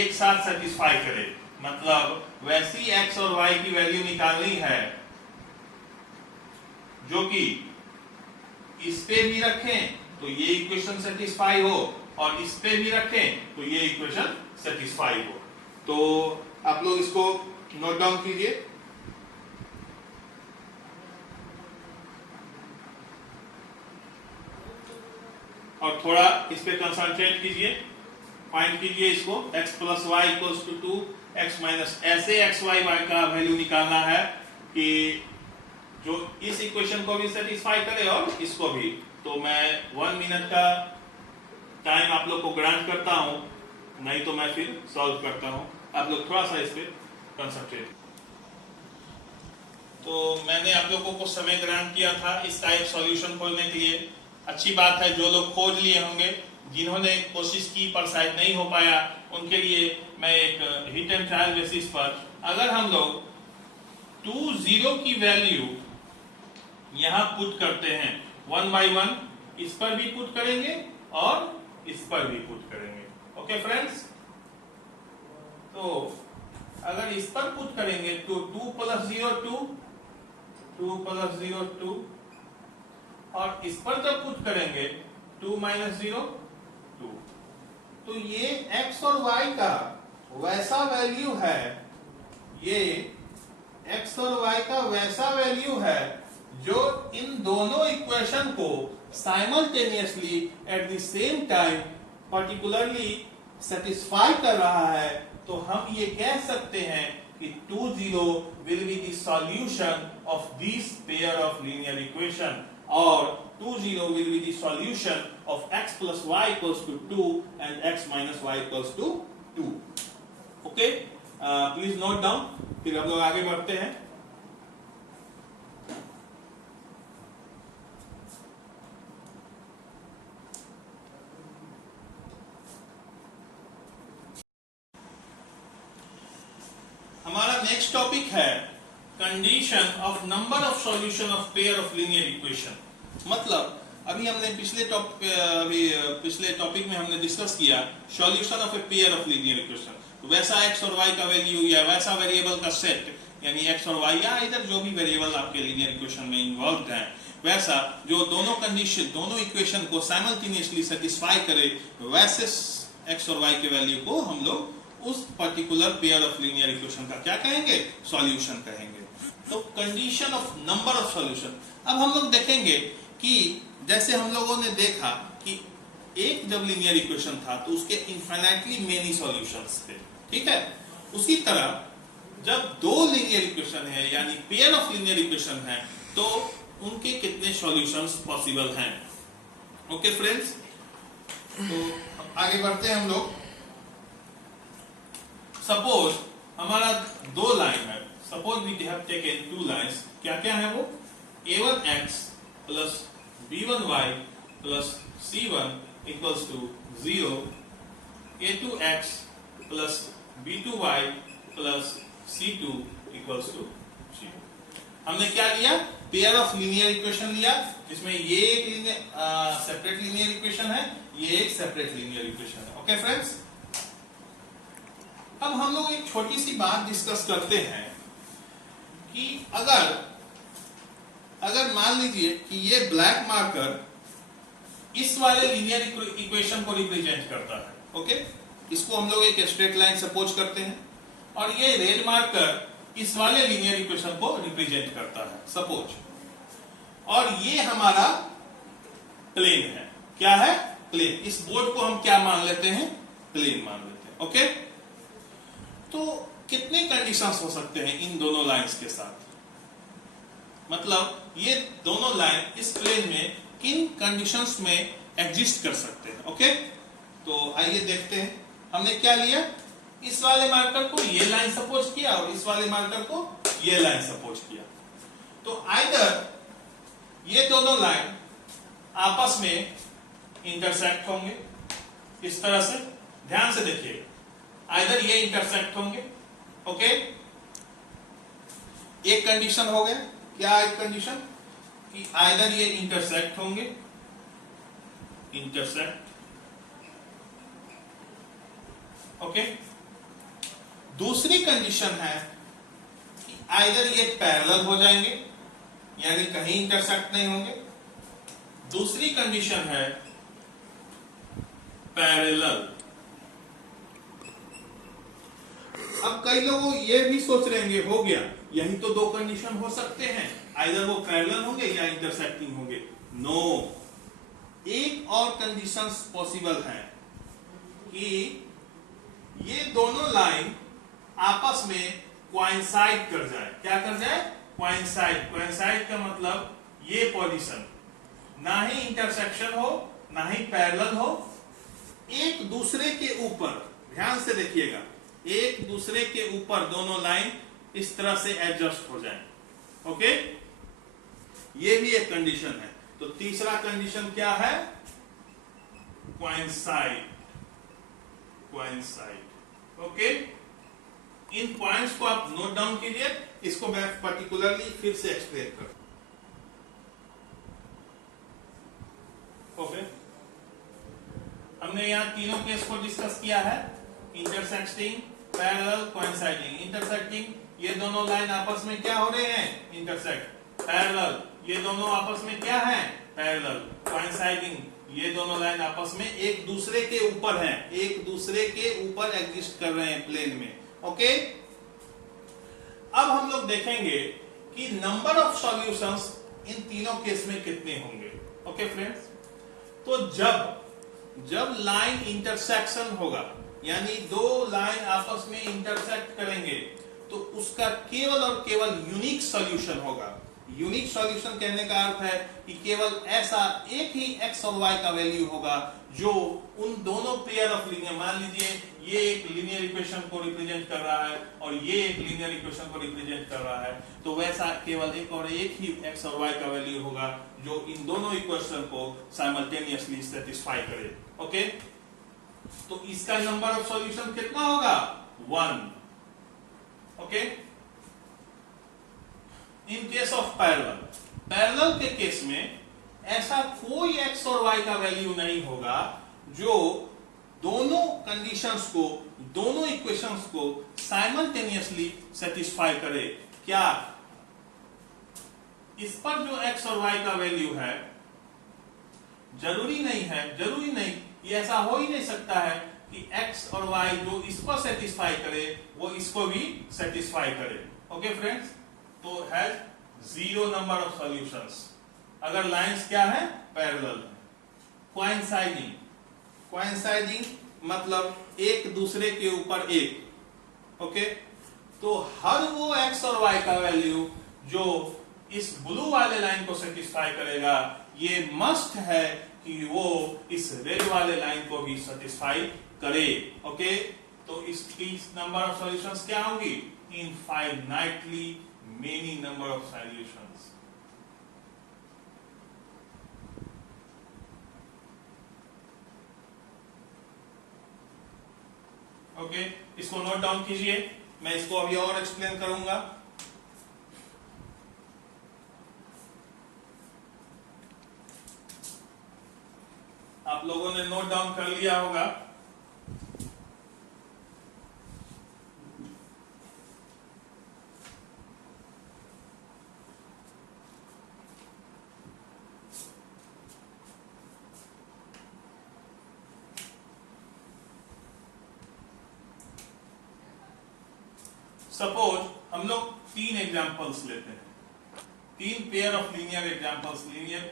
एक साथ सेटिस्फाई करे. मतलब वैसी x और y की वैल्यू निकालनी है जो कि इस पे भी रखें तो ये इक्वेशन सेटिस्फाई हो और इस पे भी रखें तो ये इक्वेशन सेटिस्फाई हो. तो आप लोग इसको नोट डाउन कीजिए. और थोड़ा इस पे कंसंट्रेट कीजिए, फाइंड कीजिए इसको. x plus y equals to 2, x minus, ऐसे x y y का वैल्यू निकालना है कि जो इस इक्वेशन को भी सेटिस्फाई करे और इसको भी. तो मैं 1 मिनट का टाइम आप लोग को ग्रांट करता हूं, नहीं तो मैं फिर सॉल्व करता हूं. आप लोग थोड़ा सा इस पे कंसंट्रेट. तो मैंने आप लोगों को समय ग्रांट किया था इसका एक सॉल्यूशन खोजने के लिए. अच्छी बात है जो लोग खोज लिए होंगे, जिन्होंने कोशिश की पर शायद नहीं हो पाया, उनके लिए मैं एक हिट एंड ट्रायल बेसिस पर, अगर हम लोग 2 0 की वैल्यू यहां पुट करते हैं 1 by 1, इस पर भी पुट करेंगे और इस पर भी पुट करेंगे. ओके फ्रेंड्स, तो अगर इस पर पुट करेंगे तो 2 प्लस 0 2, 2 प्लस 0 2, और इस पर जब पुट करेंगे 2 माइनस 0 2. तो ये x और y का वैसा वैल्यू है, ये x और y का वैसा वैल्यू है जो इन दोनों इक्वेशन को simultaneously at the same time particularly satisfy कर रहा है. तो हम ये कह सकते हैं कि 2 0 will be the solution of this pair of linear equation, or 2 0 will be the solution of x plus y equals to 2 and x minus y equals to 2. Okay, please note down. फिर हम लोग आगे बढ़ते हैं. हमारा next topic है condition of number of solution of pair of linear equation. मतलब अभी हमने पिछले टॉपिक में हमने डिस्कस किया solution of a pair of linear equation. वैसा x और y का वैल्यू या वैसा वेरिएबल का सेट, यानी x और y या इधर जो भी वेरिएबल आपके लीनियर इक्वेशन में इन्वॉल्व हैं, वैसा जो दोनों कंडीशन, दोनों इक्वेशन को साइमल्टेनियसली सेटिस्फाई करे, वैसे x और y के वैल्यू को हम लोग उस particular pair of linear equation का क्या कहेंगे? सॉल्यूशन कहेंगे. तो condition of number of solution. अब हम लोग देखेंगे कि जैसे हम लोगों ने देखा कि एक जब लीनियर इक्वेशन था तो उसके इनफाइनाइटली मेनी सॉल्यूशंस थे. ठीक है, उसी तरह जब दो लीनियर इक्वेशन है यानी पेयर ऑफ लीनियर इक्वेशन है तो उनके कितने सॉल्यूशंस पॉसिबल हैं. ओके फ्रेंड्स, तो आगे बढ़ते हैं हम लोग. सपोज हमारा दो लाइन है. Suppose we have taken 2 lines. क्या क्या है वो? a1x plus b1y plus c1 equals to 0, a2x plus b2y plus C2 equals to 0। हमने क्या लिया? पेयर ऑफ लीनियर इक्वेशन लिया, जिसमें ये एक सेपरेट लीनियर इक्वेशन है, ये एक सेपरेट लीनियर इक्वेशन है। ओके फ्रेंड्स, अब हम लोग एक छोटी सी बात डिस्कस करते हैं कि अगर मान लीजिए कि ये ब्लैक मार्कर इस वाले लीनियर इक्वेशन को रिप्रेजेंट करता है। ओके, इसको हम लोग एक स्ट्रेट लाइन सपोज करते हैं, और ये रेड मार्कर इस वाले लीनियर इक्वेशन को रिप्रेजेंट करता है सपोज, और ये हमारा प्लेन है। क्या है? प्लेन। इस बोर्ड को हम क्या मान लेते हैं? प्लेन मान लेते हैं। ओके, तो कितने कंडीशंस हो सकते हैं इन दोनों लाइंस के साथ? मतलब ये दोनों लाइन इस प्लेन में किन कंडीशंस में एग्जिस्ट कर सकते हैं? ओके, तो आइए देखते हैं। हमने क्या लिया? इस वाले मार्कर को ये लाइन सपोज किया और इस वाले मार्कर को ये लाइन सपोज किया। तो आइदर ये दोनों लाइन आपस में इंटरसेक्ट होंगे इस तरह से, ध्यान से देखिए, आइदर ये इंटरसेक्ट होंगे। ओके, एक कंडीशन हो गया। क्या एक कंडीशन? कि आइदर ये इंटरसेक्ट होंगे, इंटरसेक्ट। ओके, दूसरी कंडीशन है कि आइदर ये पैरेलल हो जाएंगे, यानी कहीं इंटरसेक्ट नहीं होंगे। दूसरी कंडीशन है पैरेलल। अब कई लोग ये भी सोच रहे होंगे, हो गया, यही तो दो कंडीशन हो सकते हैं, आइदर वो पैरेलल होंगे या इंटरसेक्टिंग होंगे। नो, एक और कंडीशंस पॉसिबल है कि ये दोनों लाइन आपस में कोइंसाइड कर जाए। क्या कर जाए? कोइंसाइड। कोइंसाइड का मतलब ये पोजीशन, ना ही इंटरसेक्शन हो ना ही पैरेलल हो, एक दूसरे के ऊपर, ध्यान से देखिएगा, एक दूसरे के ऊपर दोनों लाइन इस तरह से एडजस्ट हो जाए। ओके, ये भी एक कंडीशन है। तो तीसरा कंडीशन क्या है? कोइंसाइड। कोइंसाइड। ओके, इन पॉइंट्स को आप नोट डाउन कीजिए, इसको मैं पर्टिकुलरली फिर से एक्सप्लेन कर। ओके, हमने यहां तीनों केस को डिस्कस किया है, इंटरसेक्टिंग, पैरेलल, कोइंसाइडिंग। इंटरसेक्टिंग, ये दोनों लाइन आपस में क्या हो रहे हैं? इंटरसेक्ट। पैरेलल, ये दोनों आपस में क्या है? पैरेलल। कोइंसाइडिंग, ये दोनों लाइन आपस में एक दूसरे के ऊपर हैं, एक दूसरे के ऊपर एग्जिस्ट कर रहे हैं प्लेन में। ओके, अब हम लोग देखेंगे कि नंबर ऑफ सॉल्यूशंस इन तीनों केस में कितने होंगे। ओके फ्रेंड्स, तो जब लाइन इंटरसेक्शन होगा, यानी दो लाइन आपस में इंटरसेक्ट करेंगे, तो उसका केवल और केवल यूनिक सॉल्यूशन होगा। यूनिक सॉल्यूशन कहने का अर्थ है कि केवल ऐसा एक ही एक्स और वाई का वैल्यू होगा जो उन दोनों पेयर ऑफ लीनियर, मान लीजिए ये एक लीनियर इक्वेशन को रिप्रेजेंट कर रहा है और ये एक लीनियर इक्वेशन को रिप्रेजेंट कर रहा है, तो वैसा केवल एक और एक ही एक्स और वाई का वैल्यू होगा जो इन दोनों इक्वेशन को साइमल्टेनियसली सेटिस्फाई करे। ओके, तो इसका नंबर ऑफ सॉल्यूशन कितना होगा? 1। Okay, in case of parallel के केस में ऐसा कोई एक्स और वाई का वैल्यू नहीं होगा जो दोनों कंडीशंस को, दोनों इक्वेशंस को साइमल्टेनियसली सेटिस्फाई करे। क्या इस पर जो एक्स और वाई का वैल्यू है, जरूरी नहीं, ये ऐसा हो ही नहीं सकता है कि एक्स और वाई जो इसको सेटिस्फाई करे वो इसको भी सेटिस्फाई करे। ओके फ्रेंड्स, तो हैज 0 नंबर ऑफ सॉल्यूशंस अगर लाइंस क्या है? पैरेलल। कोइंसाइडिंग मतलब एक दूसरे के ऊपर एक। ओके, तो हर वो एक्स और वाई का वैल्यू जो इस ब्लू वाले लाइन को सेटिस्फाई करेगा, ये मस्ट है कि वो इस रेड वाले लाइन को भी सेटिस्फाई करे। ओके, तो इसकी नंबर ऑफ सॉल्यूशंस क्या होंगी? Infinitely many number of solutions. Okay, इसको नोट डाउन कीजिए। मैं इसको अभी और एक्सप्लेन करूंगा। आप लोगों ने नोट डाउन कर लिया होगा। सपोज हम लोग 3 एग्जांपल्स लेते हैं, 3 pair of linear examples, linear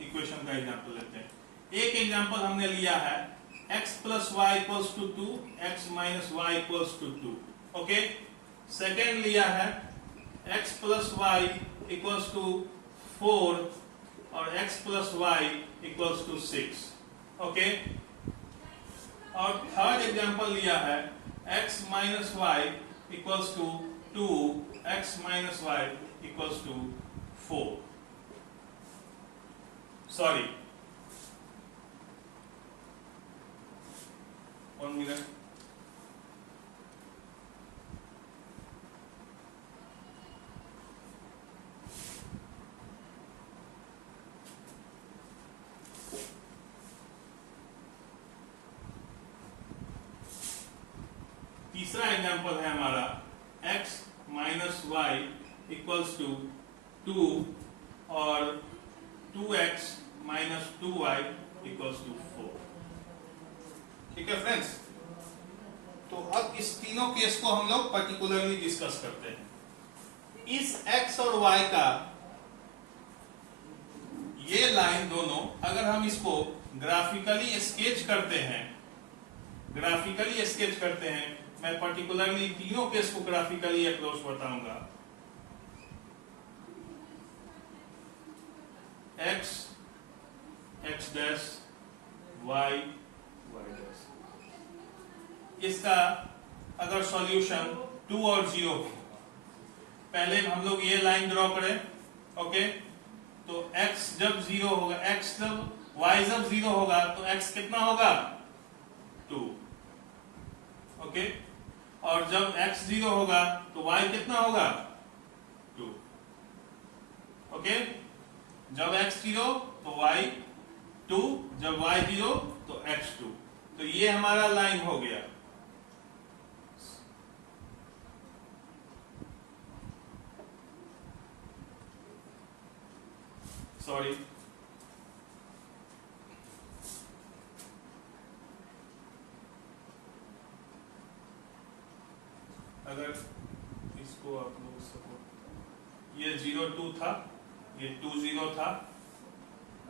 equation का एग्जांपल लेते हैं। एक एग्जांपल हमने लिया है x plus y equals to 2, x minus y equals to 2, okay. Second लिया है x plus y equals to 4 और x plus y equals to 6, okay. और थर्ड एग्जांपल लिया है x minus y equals to 2, x minus y equals to 4. Sorry. 1 minute. तीसरा example है हमारा x minus y equals to 2 और 2x minus 2y equals to 4। ठीक है friends, तो अब इस तीनों केस को हम लोग पर्टिकुलरली डिस्कस करते हैं। इस x और y का ये लाइन दोनों अगर हम इसको ग्राफिकली स्केच करते हैं, मैं पर्टिकुलरली तीनों केस को ग्राफिकली अप्रोच बताऊंगा। x x dash y y dash, इसका अगर सॉल्यूशन 2 और 0 हो, पहले हम लोग ये लाइन ड्रॉ करें, ओके। तो x जब 0 होगा, x जब y जब 0 होगा तो x कितना होगा 2, ओके। और जब x 0 होगा तो y कितना होगा 2, ओके। जब x 0 तो y 2, जब y 0 तो x 2। तो ये हमारा लाइन हो गया। सॉरी, अगर इसको आप लोग सपोर्ट, ये 0 2 था, ये 2 0 था,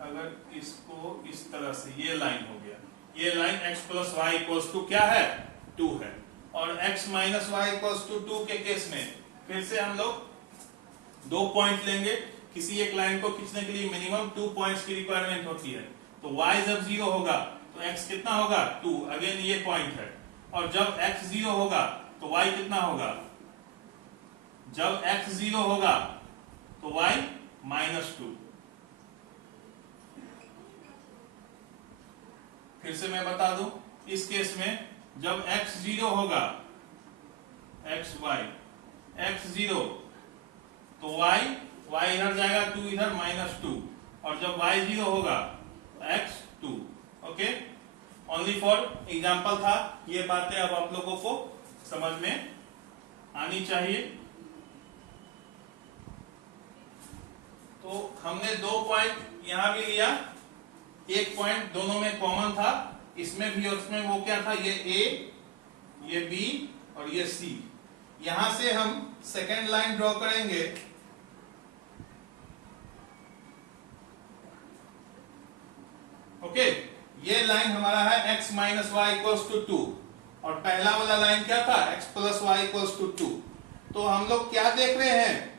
अगर इसको इस तरह से ये लाइन हो गया, ये line x plus y equals to क्या है 2 है। और x minus y equals to 2 के केस में फिर से हम लोग 2 पॉइंट लेंगे। किसी एक लाइन को खींचने के लिए मिनिमम 2 पॉइंट्स की रिक्वायरमेंट होती है। तो y जब 0 होगा तो x कितना होगा 2, अगेन ये पॉइंट है। और जब x 0 होगा तो y कितना होगा, जब x 0 होगा तो y माइनस 2। फिर से मैं बता दूं, इस केस में जब x 0 होगा, x y x 0 तो y इधर जाएगा, 2 इधर, माइनस 2। और जब y 0 होगा तो x 2, okay. Only for example था, ये बातें अब आप लोगों को समझ में आनी चाहिए। तो हमने 2 पॉइंट यहां भी लिया, एक पॉइंट दोनों में कॉमन था, इसमें भी और उसमें, वो क्या था, ये A, ये B और ये C। यहां से हम सेकेंड लाइन ड्रॉ करेंगे। ओके, ये लाइन हमारा है x minus y equals to 2 और पहला वाला लाइन क्या था x plus y equals to 2। तो हम लोग क्या देख रहे हैं,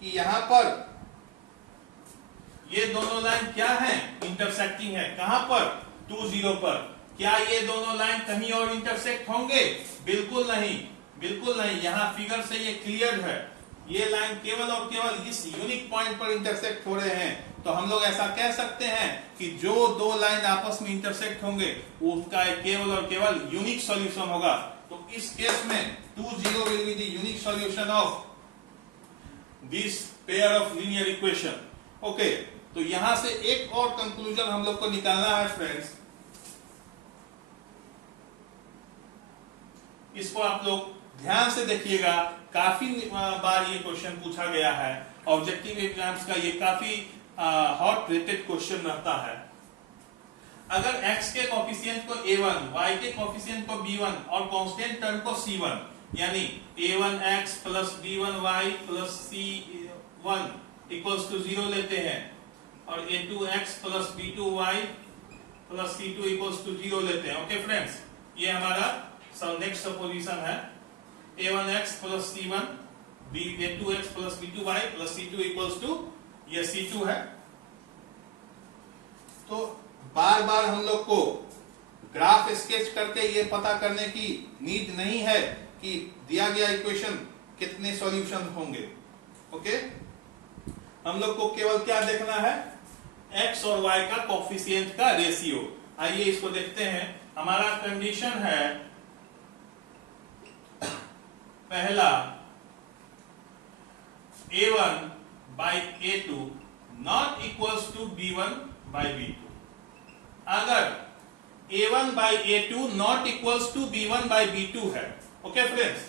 कि यहां पर ये दोनों लाइन क्या है, इंटरसेक्टिंग है। कहां पर 2 0 पर। क्या ये दोनों लाइन कहीं और इंटरसेक्ट होंगे, बिल्कुल नहीं। यहां फिगर से ये क्लियर है, ये लाइन केवल और केवल इस यूनिक पॉइंट पर इंटरसेक्ट हो रहे हैं। तो हम लोग ऐसा कह सकते हैं कि जो 2 लाइन आपस में इंटरसेक्ट होंगे उनका केवल और केवल यूनिक सॉल्यूशन होगा। तो इस केस में 2 0 will be the unique solution of this pair of linear equation. Okay, तो यहां से एक और कंक्लूजन हम लोग को निकालना है फ्रेंड्स। इसको आप लोग ध्यान से देखिएगा, काफी बार ये क्वेश्चन पूछा गया है, ऑब्जेक्टिव एग्जाम्स का ये काफी हॉट रेटेड क्वेश्चन रहता है। अगर x के कोफिशिएंट को a1, y के कोफिशिएंट को b1 और कांस्टेंट टर्म को c1, यानी a1x plus b1y plus c1 equals to 0 लेते हैं और a2x plus b2y plus c2 equals to 0 लेते हैं। ओके फ्रेंड्स, ये हमारा नेक्स्ट सपोजिशन है। a1x plus c1 a2x plus b2y plus c2 equals to, ये c2 है। तो बार बार हम लोग को ग्राफ स्केच करके ये पता करने की नीड नहीं है कि दिया गया इक्वेशन कितने सॉल्यूशन होंगे। ओके, हम लोग को केवल क्या देखना है, x और y का कोफिशिएंट का रेशियो। आइए इसको देखते हैं। हमारा कंडीशन है पहला a1 by a2 not equals to b1 by b2। अगर a1 by a2 not equals to b1 by b2 है, ओके फ्रेंड्स,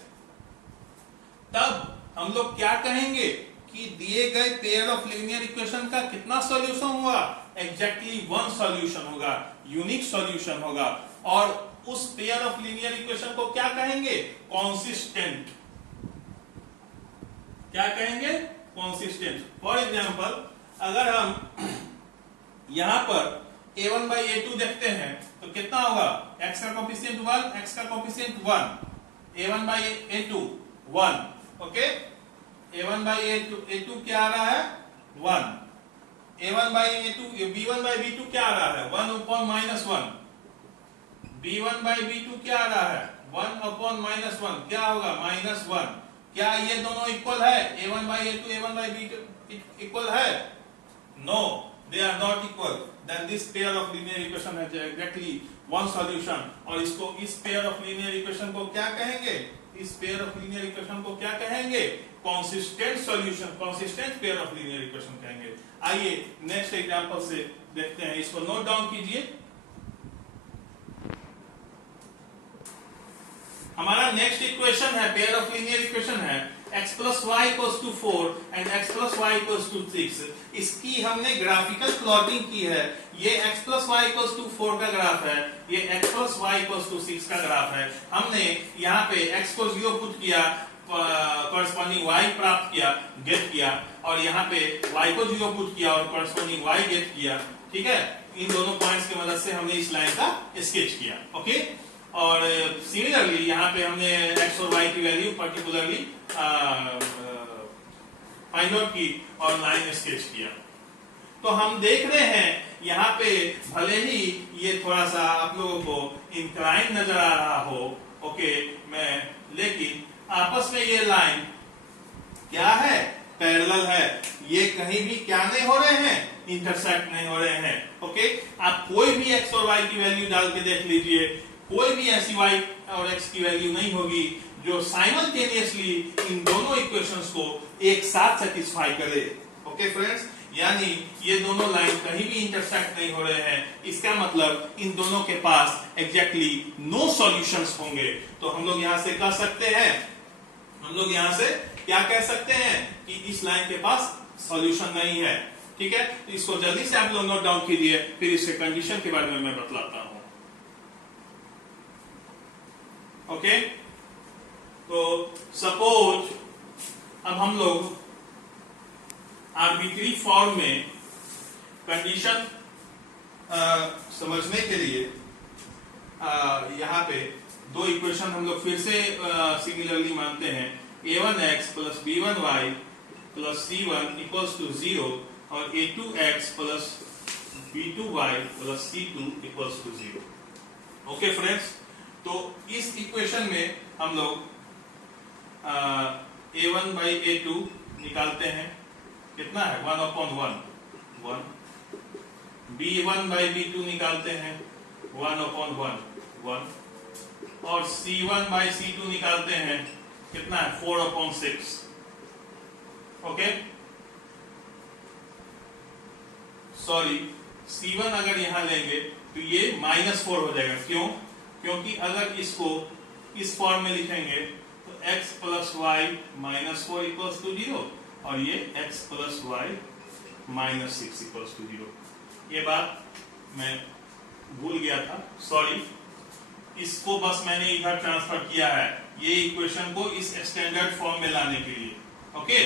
तब हम लोग क्या कहेंगे कि दिए गए पेयर ऑफ लीनियर इक्वेशन का कितना सॉल्यूशन होगा, एग्जैक्टली वन सॉल्यूशन होगा, यूनिक सॉल्यूशन होगा। और उस पेयर ऑफ लीनियर इक्वेशन को क्या कहेंगे, कॉन्सिस्टेंट। क्या कहेंगे, कॉन्सिस्टेंट। फॉर एग्जांपल, अगर हम यहां पर a1 by a2 देखते हैं तो कितना होगा, x का कोफिशिएंट 1, x का coefficient 1, a1 by a2 1। Okay, a1 by a2 क्या आ रहा है, 1। a1 by a2 b1 by b2 क्या आ रहा है, 1 upon minus 1। b1 by b2 क्या आ रहा है, 1 upon minus 1, क्या होगा, -1। क्या ये दोनों इक्वल है, a1 by a2 a1 by b2 equal है? No, they are not equal. Then this pair of linear equation has exactly one solution। और इसको, इस pair of linear equation को क्या कहेंगे, इस pair of linear equation को क्या कहेंगे, consistent solution, consistent pair of linear equation कहेंगे। आइए नेक्स्ट एग्जांपल से देखते हैं, इसको नोट डाउन कीजिए। हमारा नेक्स्ट इक्वेशन है, पेयर ऑफ लीनियर इक्वेशन है, x plus y equals to 4 and x plus y equals to 6। इसकी हमने ग्राफिकल प्लॉटिंग की है। ये x plus y equals to 4 का ग्राफ है, ये x plus y equals to 6 का ग्राफ है। हमने यहाँ पे x को 0 पुट किया, कॉरस्पॉन्डिंग y प्राप्त किया, गेट किया, और यहाँ पे y को 0 पुट किया और कॉरस्पॉन्डिंग y गेट किया। ठीक है, इन दोनों पॉइंट्स की मदद से हमने इस लाइन का स्केच किया। ओके, और सिमिलरली यहाँ पे हमने x और y की वैल्यू पर्टिकुलरली फाइंड आउट की और लाइन स्केच किया। तो हम देख रहे हैं यहाँ पे भले ही ये थोड़ा सा आप लोगों को इंक्लाइन नजर आ रहा हो, ओके, लेकिन आपस में ये लाइन क्या है, पैरेलल है। ये कहीं भी क्या नहीं हो रहे हैं, इंटरसेक्ट नहीं हो रहे हैं। ओके, आप कोई भी x और y की वैल्यू डाल के देख लीजिए, कोई भी ऐसी y और x की वैल्यू नहीं होगी जो साइमल्टेनियसली इन दोनों इक्वेशंस को एक साथ सेटिस्फाई करे। ओके फ्रेंड्स, यानी ये दोनों लाइन कहीं भी इंटरसेक्ट नहीं हो रहे हैं। इसका मतलब इन दोनों के पास एग्जैक्टली नो सॉल्यूशंस होंगे। तो हम लोग यहां से कह सकते हैं, हम लोग यहां से क्या कह सकते हैं कि इस लाइन के पास सॉल्यूशन नहीं है। ठीक है, तो इसको जल्दी से आप लोग नोट डाउन कीजिए, फिर इसके कंडीशन के बारे में मैं बतलाता हूं। ओके, तो सपोज अब हम लोग आर्बिट्री फॉर्म में कंडीशन समझने के लिए यहाँ पे दो इक्वेशन हम लोग फिर से सिमिलरली मानते हैं, a1x plus b1y plus c1 equals to 0 और a2x plus b2y plus c2 equals to 0। Okay friends, तो इस इक्वेशन में हम लोग a1 by a2 निकालते हैं, कितना है, 1/1, b1 by b2 निकालते हैं 1/1, 1। और C1 बाई C2 निकालते हैं, कितना है 4/6। ओके, सॉरी, C1 अगर यहां लेंगे तो ये -4 हो जाएगा। क्यों? क्योंकि अगर इसको इस फॉर्म में लिखेंगे तो x plus y -4 equals to 0 और ये x plus y -6 equals to 0। ये बात मैं भूल गया था, सॉरी। इसको बस मैंने इधर ट्रांसफर किया है, ये इक्वेशन को इस स्टैंडर्ड फॉर्म में लाने के लिए। ओके,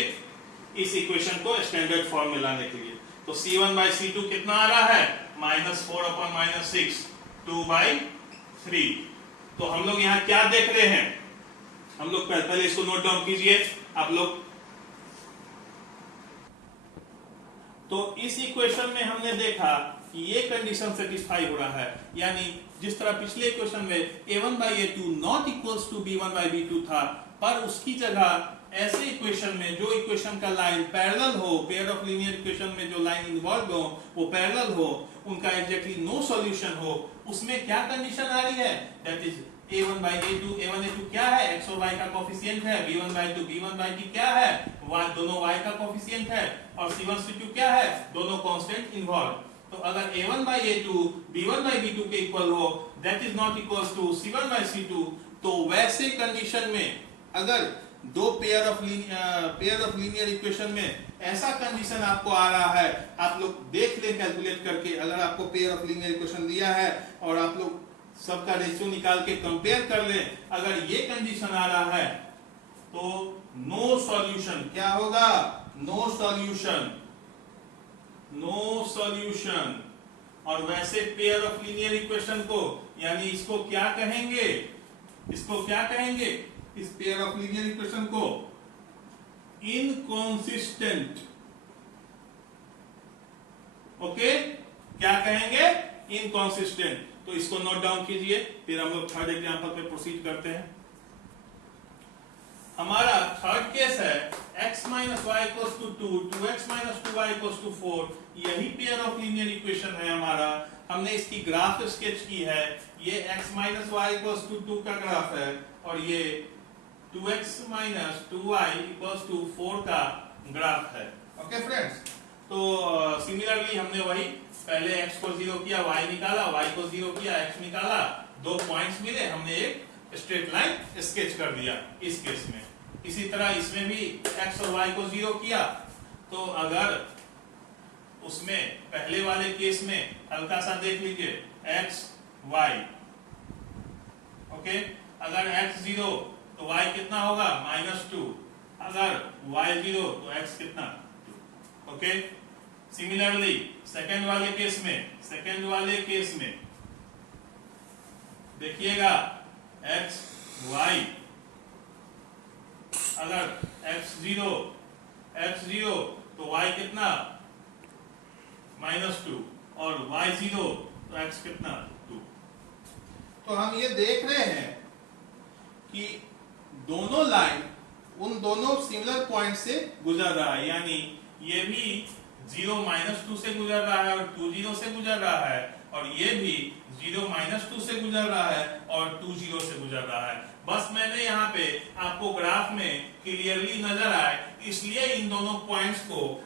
इस इक्वेशन को स्टैंडर्ड फॉर्म में लाने के लिए। तो C1 बाई C2 कितना आ रहा है? -4/6, 2/3। तो हम लोग यहाँ क्या देख रहे हैं? हम लोग पहले इसको नोट डाउन कीजिए आप लोग। तो इस इक्वेशन में हमने देखा कि ये कंडीशन सेटिस्फाई हो रहा है, यानी जिस तरह पिछले इक्वेशन में a1 by a2 not equals to b1 by b2 था, पर उसकी जगह ऐसे इक्वेशन में जो इक्वेशन का लाइन पैरेलल हो, पेयर ऑफ लीनियर इक्वेशन में जो लाइन इन्वॉल्व हो वो पैरेलल हो, उनका एग्जैक्टली नो सॉल्यूशन हो, उसमें क्या कंडीशन आ रही है? That is a1 by a2, a1 a2 क्या है? x और y का कोफिशिएंट है। b1 by 2, b1 by t क्या है? y, दोनों y का कोफिशिएंट है। और c1 c2 क्या है? दोनों कांस्टेंट इन्वॉल्व। तो अगर a1 by a2 b1 by b2 के इक्वल हो, that is not equals to c1 by c2, तो वैसे कंडीशन में अगर दो पेयर ऑफ लीनियर इक्वेशन में ऐसा कंडीशन आपको आ रहा है, आप लोग देख ले कैलकुलेट करके, अगर आपको पेयर ऑफ लीनियर इक्वेशन दिया है और आप लोग सबका रेशियो निकाल के कंपेयर कर लें, अगर ये कंडीशन आ रहा है तो नो सॉल्यूशन। क्या होगा? No solution, no solution. और वैसे पेयर ऑफ लीनियर इक्वेशन को, यानी इसको क्या कहेंगे? इसको क्या कहेंगे? इस पेयर ऑफ लीनियर इक्वेशन को इनकॉन्सिस्टेंट। ओके, क्या कहेंगे? इनकॉन्सिस्टेंट। तो इसको नोट डाउन कीजिए, फिर हम लोग थर्ड एग्जांपल पे प्रोसीड करते हैं। हमारा थर्ड केस है x minus y equals to 2, 2x minus 2y equals to 4। यही पेयर ऑफ लीनियर इक्वेशन है हमारा। हमने इसकी ग्राफ स्केच की है। ये x minus y equals to 2 का ग्राफ है और ये 2x minus 2y equals to 4 का ग्राफ है। ओके फ्रेंड्स, तो सिमिलरली हमने वही पहले x को 0 किया, y निकाला, y को 0 किया, x निकाला, दो पॉइंट्स मिले, हमने एक स्ट्रेट लाइन स्केच कर दिया इस केस में। इसी तरह इसमें भी x और y को 0 किया, तो अगर उसमें पहले वाले केस में हल्का सा देख लीजिए x y, ओके, अगर x 0 तो y कितना होगा? -2। अगर y 0 तो x कितना? 2। ओके, सिमिलरली सेकेंड वाले केस में देखिएगा x y, अगर x 0 तो y कितना? -2 और y 0 तो x कितना? 2। तो हम ये देख रहे हैं कि दोनों लाइन उन दोनों सिमिलर पॉइंट से गुजर रहा है, यानी ये भी 0 -2 से गुजर रहा है और 2 0 से गुजर रहा है, और ये भी 0 -2 से गुजर रहा है और 2 0 से गुजर रहा है। बस मैंने यहाँ पे आपको ग्राफ में क्लियरली नजर आए इसलिए इन दोनों पॉइंट्स को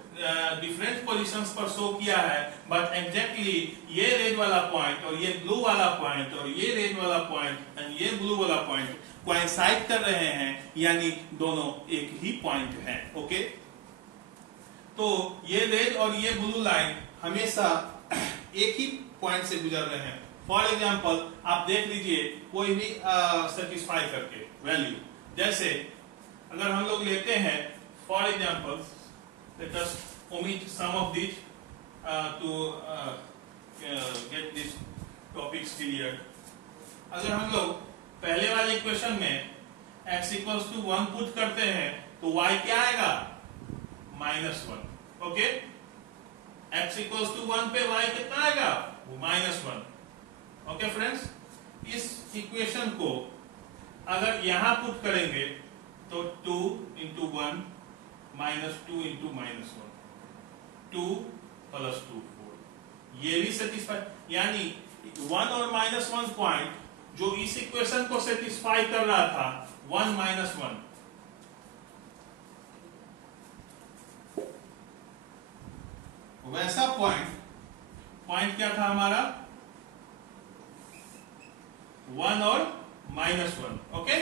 डिफरेंट पोजीशंस पर शो किया है, बट एग्जैक्टली ये रेड वाला पॉइंट और ये ब्लू वाला पॉइंट और ये रेड वाला पॉइंट एंड ये ब्लू वाला पॉइंट कोइंसाइड कर रहे हैं, यानी दोनों एक ही पॉइंट है। ओके, तो ये रेड और ये ब्लू लाइन हमेशा एक ही पॉइंट से गुजर रहे हैं। फॉर एग्जांपल आप देख लीजिए कोई भी सेटिस्फाई करके वैल्यू, जैसे अगर हम लोग लेते हैं for example, let us omit some of these to get this topics clear। अगर हम लोग पहले वाले इक्वेशन में x इक्वल्स टू 1 पुट करते हैं तो y क्या आएगा? -1। ओके, x इक्वल्स टू 1 पे y कितना आएगा? -1। ओके फ्रेंड्स, इस इक्वेशन को अगर यहां पुट करेंगे तो 2 × 1 -2 × -1, 2 + 2 4। ये भी सेटिस्फाई, यानी 1 और -1 पॉइंट जो इस इक्वेशन को सेटिस्फाई कर रहा था 1 माइनस 1, वैसा पॉइंट क्या था हमारा 1 और -1। ओके,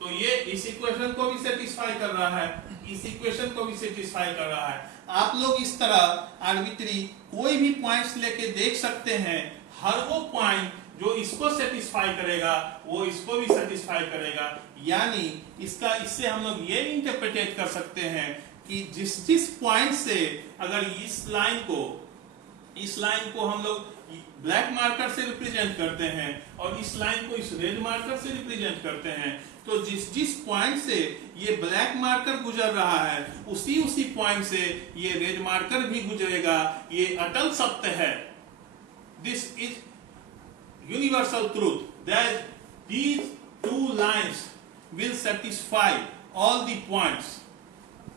तो ये इस इक्वेशन को भी सेटिस्फाई कर रहा है, इस इक्वेशन को भी सेटिस्फाई कर रहा है। आप लोग इस तरह आर्बिट्री कोई भी पॉइंट्स लेके देख सकते हैं, हर वो पॉइंट जो इसको सेटिस्फाई करेगा वो इसको भी सेटिस्फाई करेगा। यानी इससे हम लोग ये इंटरप्रेट कर सकते हैं कि जिस पॉइंट से अगर इस लाइन को हम लोग ब्लैक मार्कर से रिप्रेजेंट करते हैं और इस लाइन को इस रेड मार्कर से रिप्रेजेंट करते हैं, तो जिस पॉइंट से ये ब्लैक मार्कर गुजर रहा है उसी पॉइंट से ये रेड मार्कर भी गुजरेगा। ये अटल सत्य है। This is universal truth that these two lines will satisfy all the points।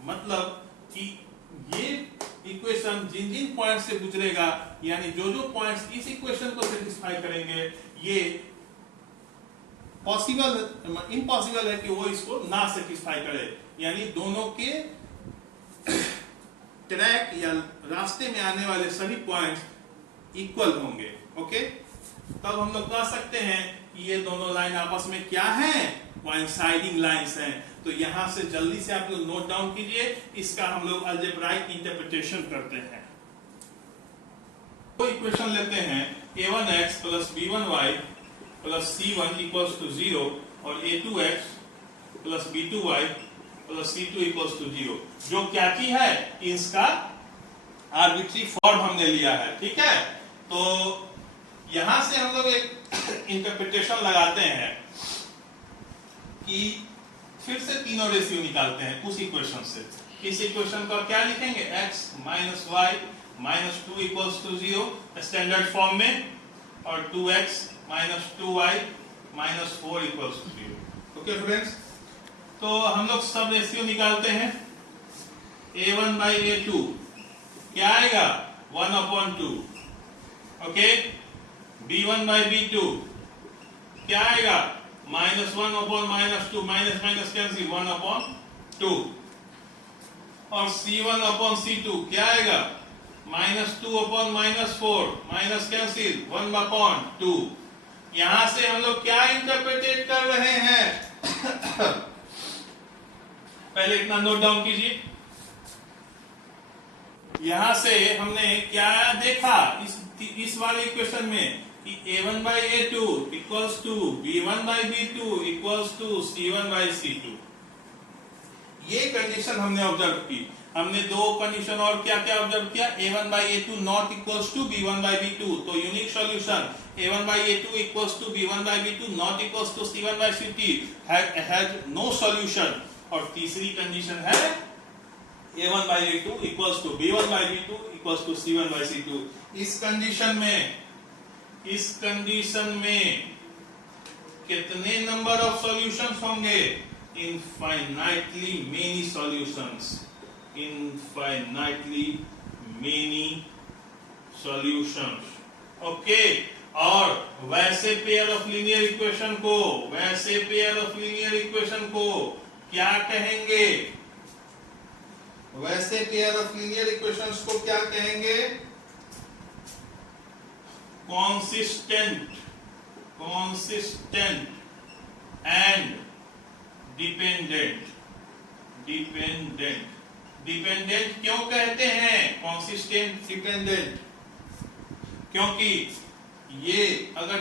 मतलब कि ये इक्वेशन जिन पॉइंट से गुजरेगा, यानी जो पॉइंट्स इस इक्वेशन को सेटिस्फाई करेंगे, ये इम्पॉसिबल है कि वो इसको ना सेटिस्फाई करे। यानी दोनों के ट्रैक या रास्ते में आने वाले सभी पॉइंट्स इक्वल होंगे। ओके, तब हम लोग कह सकते हैं कि ये दोनों लाइन आपस में क्या हैं, कोइंसाइडिंग लाइंस हैं। तो यहां से जल्दी से आप लोग नोट डाउन कीजिए, इसका हम लोग अलजेब्राइक इंटरप्रिटेशन करते हैं। तो इक्वेशन लेते हैं a1x plus b1y plus c1 equals to 0 और a2x plus b2y plus c2 equals to 0, जो क्या की है, इसका आर्बिट्री फॉर्म हमने लिया है। ठीक है, तो यहां से हम लोग एक इंटरप्रिटेशन लगाते हैं कि फिर से तीनों रेशियो निकालते हैं उस इक्वेशन से। इस इक्वेशन को क्या लिखेंगे, x minus y minus 2 equals to 0 standard form में, और 2x minus 2y minus 4 equals to 0। Okay friends, तो हम लोग सब रेशियो निकालते हैं। a1 बाई a2 क्या आएगा, 1/2। ओके, b1 बाई b2 क्या आएगा, -1/-2, माइनस माइनस कैंसिल 1/2, और c1/c2 क्या आएगा, -2/-4, माइनस कैंसिल 1/2। यहां से हम लोग क्या इंटरप्रेट कर रहे हैं पहले इतना नोट डाउन कीजिए। यहां से हमने क्या देखा इस वाले इक्वेशन में कि a1 by a2 equals to b1 by b2 equals to c1 by c2। ये कंडीशन हमने ऑब्जर्व की। हमने दो कंडीशन और क्या क्या ऑब्जर्व किया, a1 by a2 not equals to b1 by b2, तो unique solution a1 by a2 equals to b1 by b2 not equals to c1 by c2 has no solution. और तीसरी कंडीशन है a1 by a2 equals to b1 by b2 equals to c1 by c2। इस condition में कितने number of solutions होंगे, infinitely many solutions, infinitely many solutions. Okay, और वैसे pair of linear equation को क्या कहेंगे, वैसे पेयर ऑफ लीनियर इक्वेशंस को क्या कहेंगे, consistent and dependent। डिपेंडेंट क्यों कहते हैं consistent डिपेंडेंट, क्योंकि ये अगर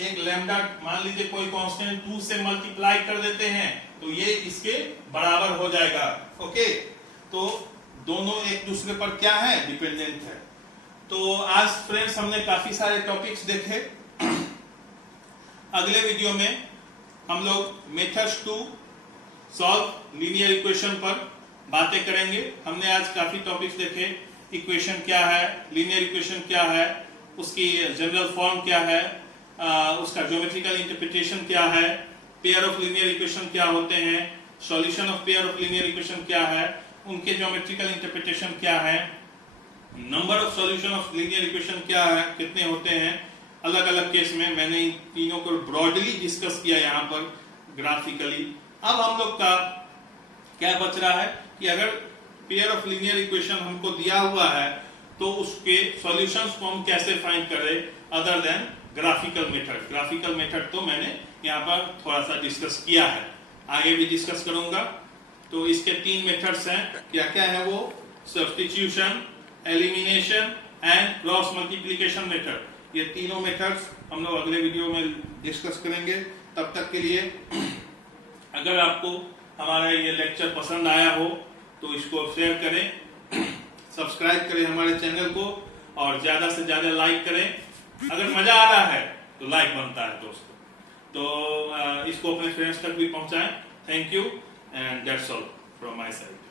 एक लैम्डा मान लीजिए कोई कांस्टेंट 2 से मल्टीप्लाई कर देते हैं तो ये इसके बराबर हो जाएगा। ओके, तो दोनों एक दूसरे पर क्या है, डिपेंडेंट है। तो आज फ्रेंड्स हमने काफी सारे टॉपिक्स देखे। अगले वीडियो में हम लोग methods to solve linear equation पर बातें करेंगे। हमने आज काफी टॉपिक्स देखे, इक्वेशन क्या है, लीनियर इक्वेशन क्या है, उसकी जनरल फॉर्म क्या है, उसका ज्योमेट्रिकल इंटरप्रिटेशन क्या है, पेयर ऑफ लीनियर इक्वेशन क्या होते हैं, solution of pair of linear equation क्या है, उनके ज्योमेट्रिकल इंटरप्रिटेशन क्या है, number of solution of linear equation क्या है, कितने होते हैं, अलग अलग केस में मैंने इन तीनों को ब्रॉडली डिस्कस किया यहाँ पर ग्राफिकली। अब हम लोग का क्या बच रहा है कि अगर पेयर ऑफ लीनियर इक्वेशन हमको दिया हुआ है तो उसके सॉल्यूशंस को हम कैसे फाइंड करें other than graphical method. Graphical method तो मैंने यहाँ पर थोड़ा सा डिस्कस किया है, आगे भी डिस्कस करूंगा। तो इसके 3 मेथड्स हैं, क्या क्या है वो? Substitution, elimination and cross multiplication method. ये तीनों मेथड्स हम लोग अगले वीडियो में डिस्कस करेंगे। तब तक के लिए अगर आपको हमारा ये लेक्चर पसंद आया हो तो इसको शेयर करें, सब्सक्राइब करें हमारे चैनल को और ज्यादा से ज्यादा लाइक करें। अगर मजा आ रहा है तो लाइक बनता है दोस्तों, तो इसको अपने फ्रेंड्स तक भी पहुंचाएं। Thank you and that's all from my side.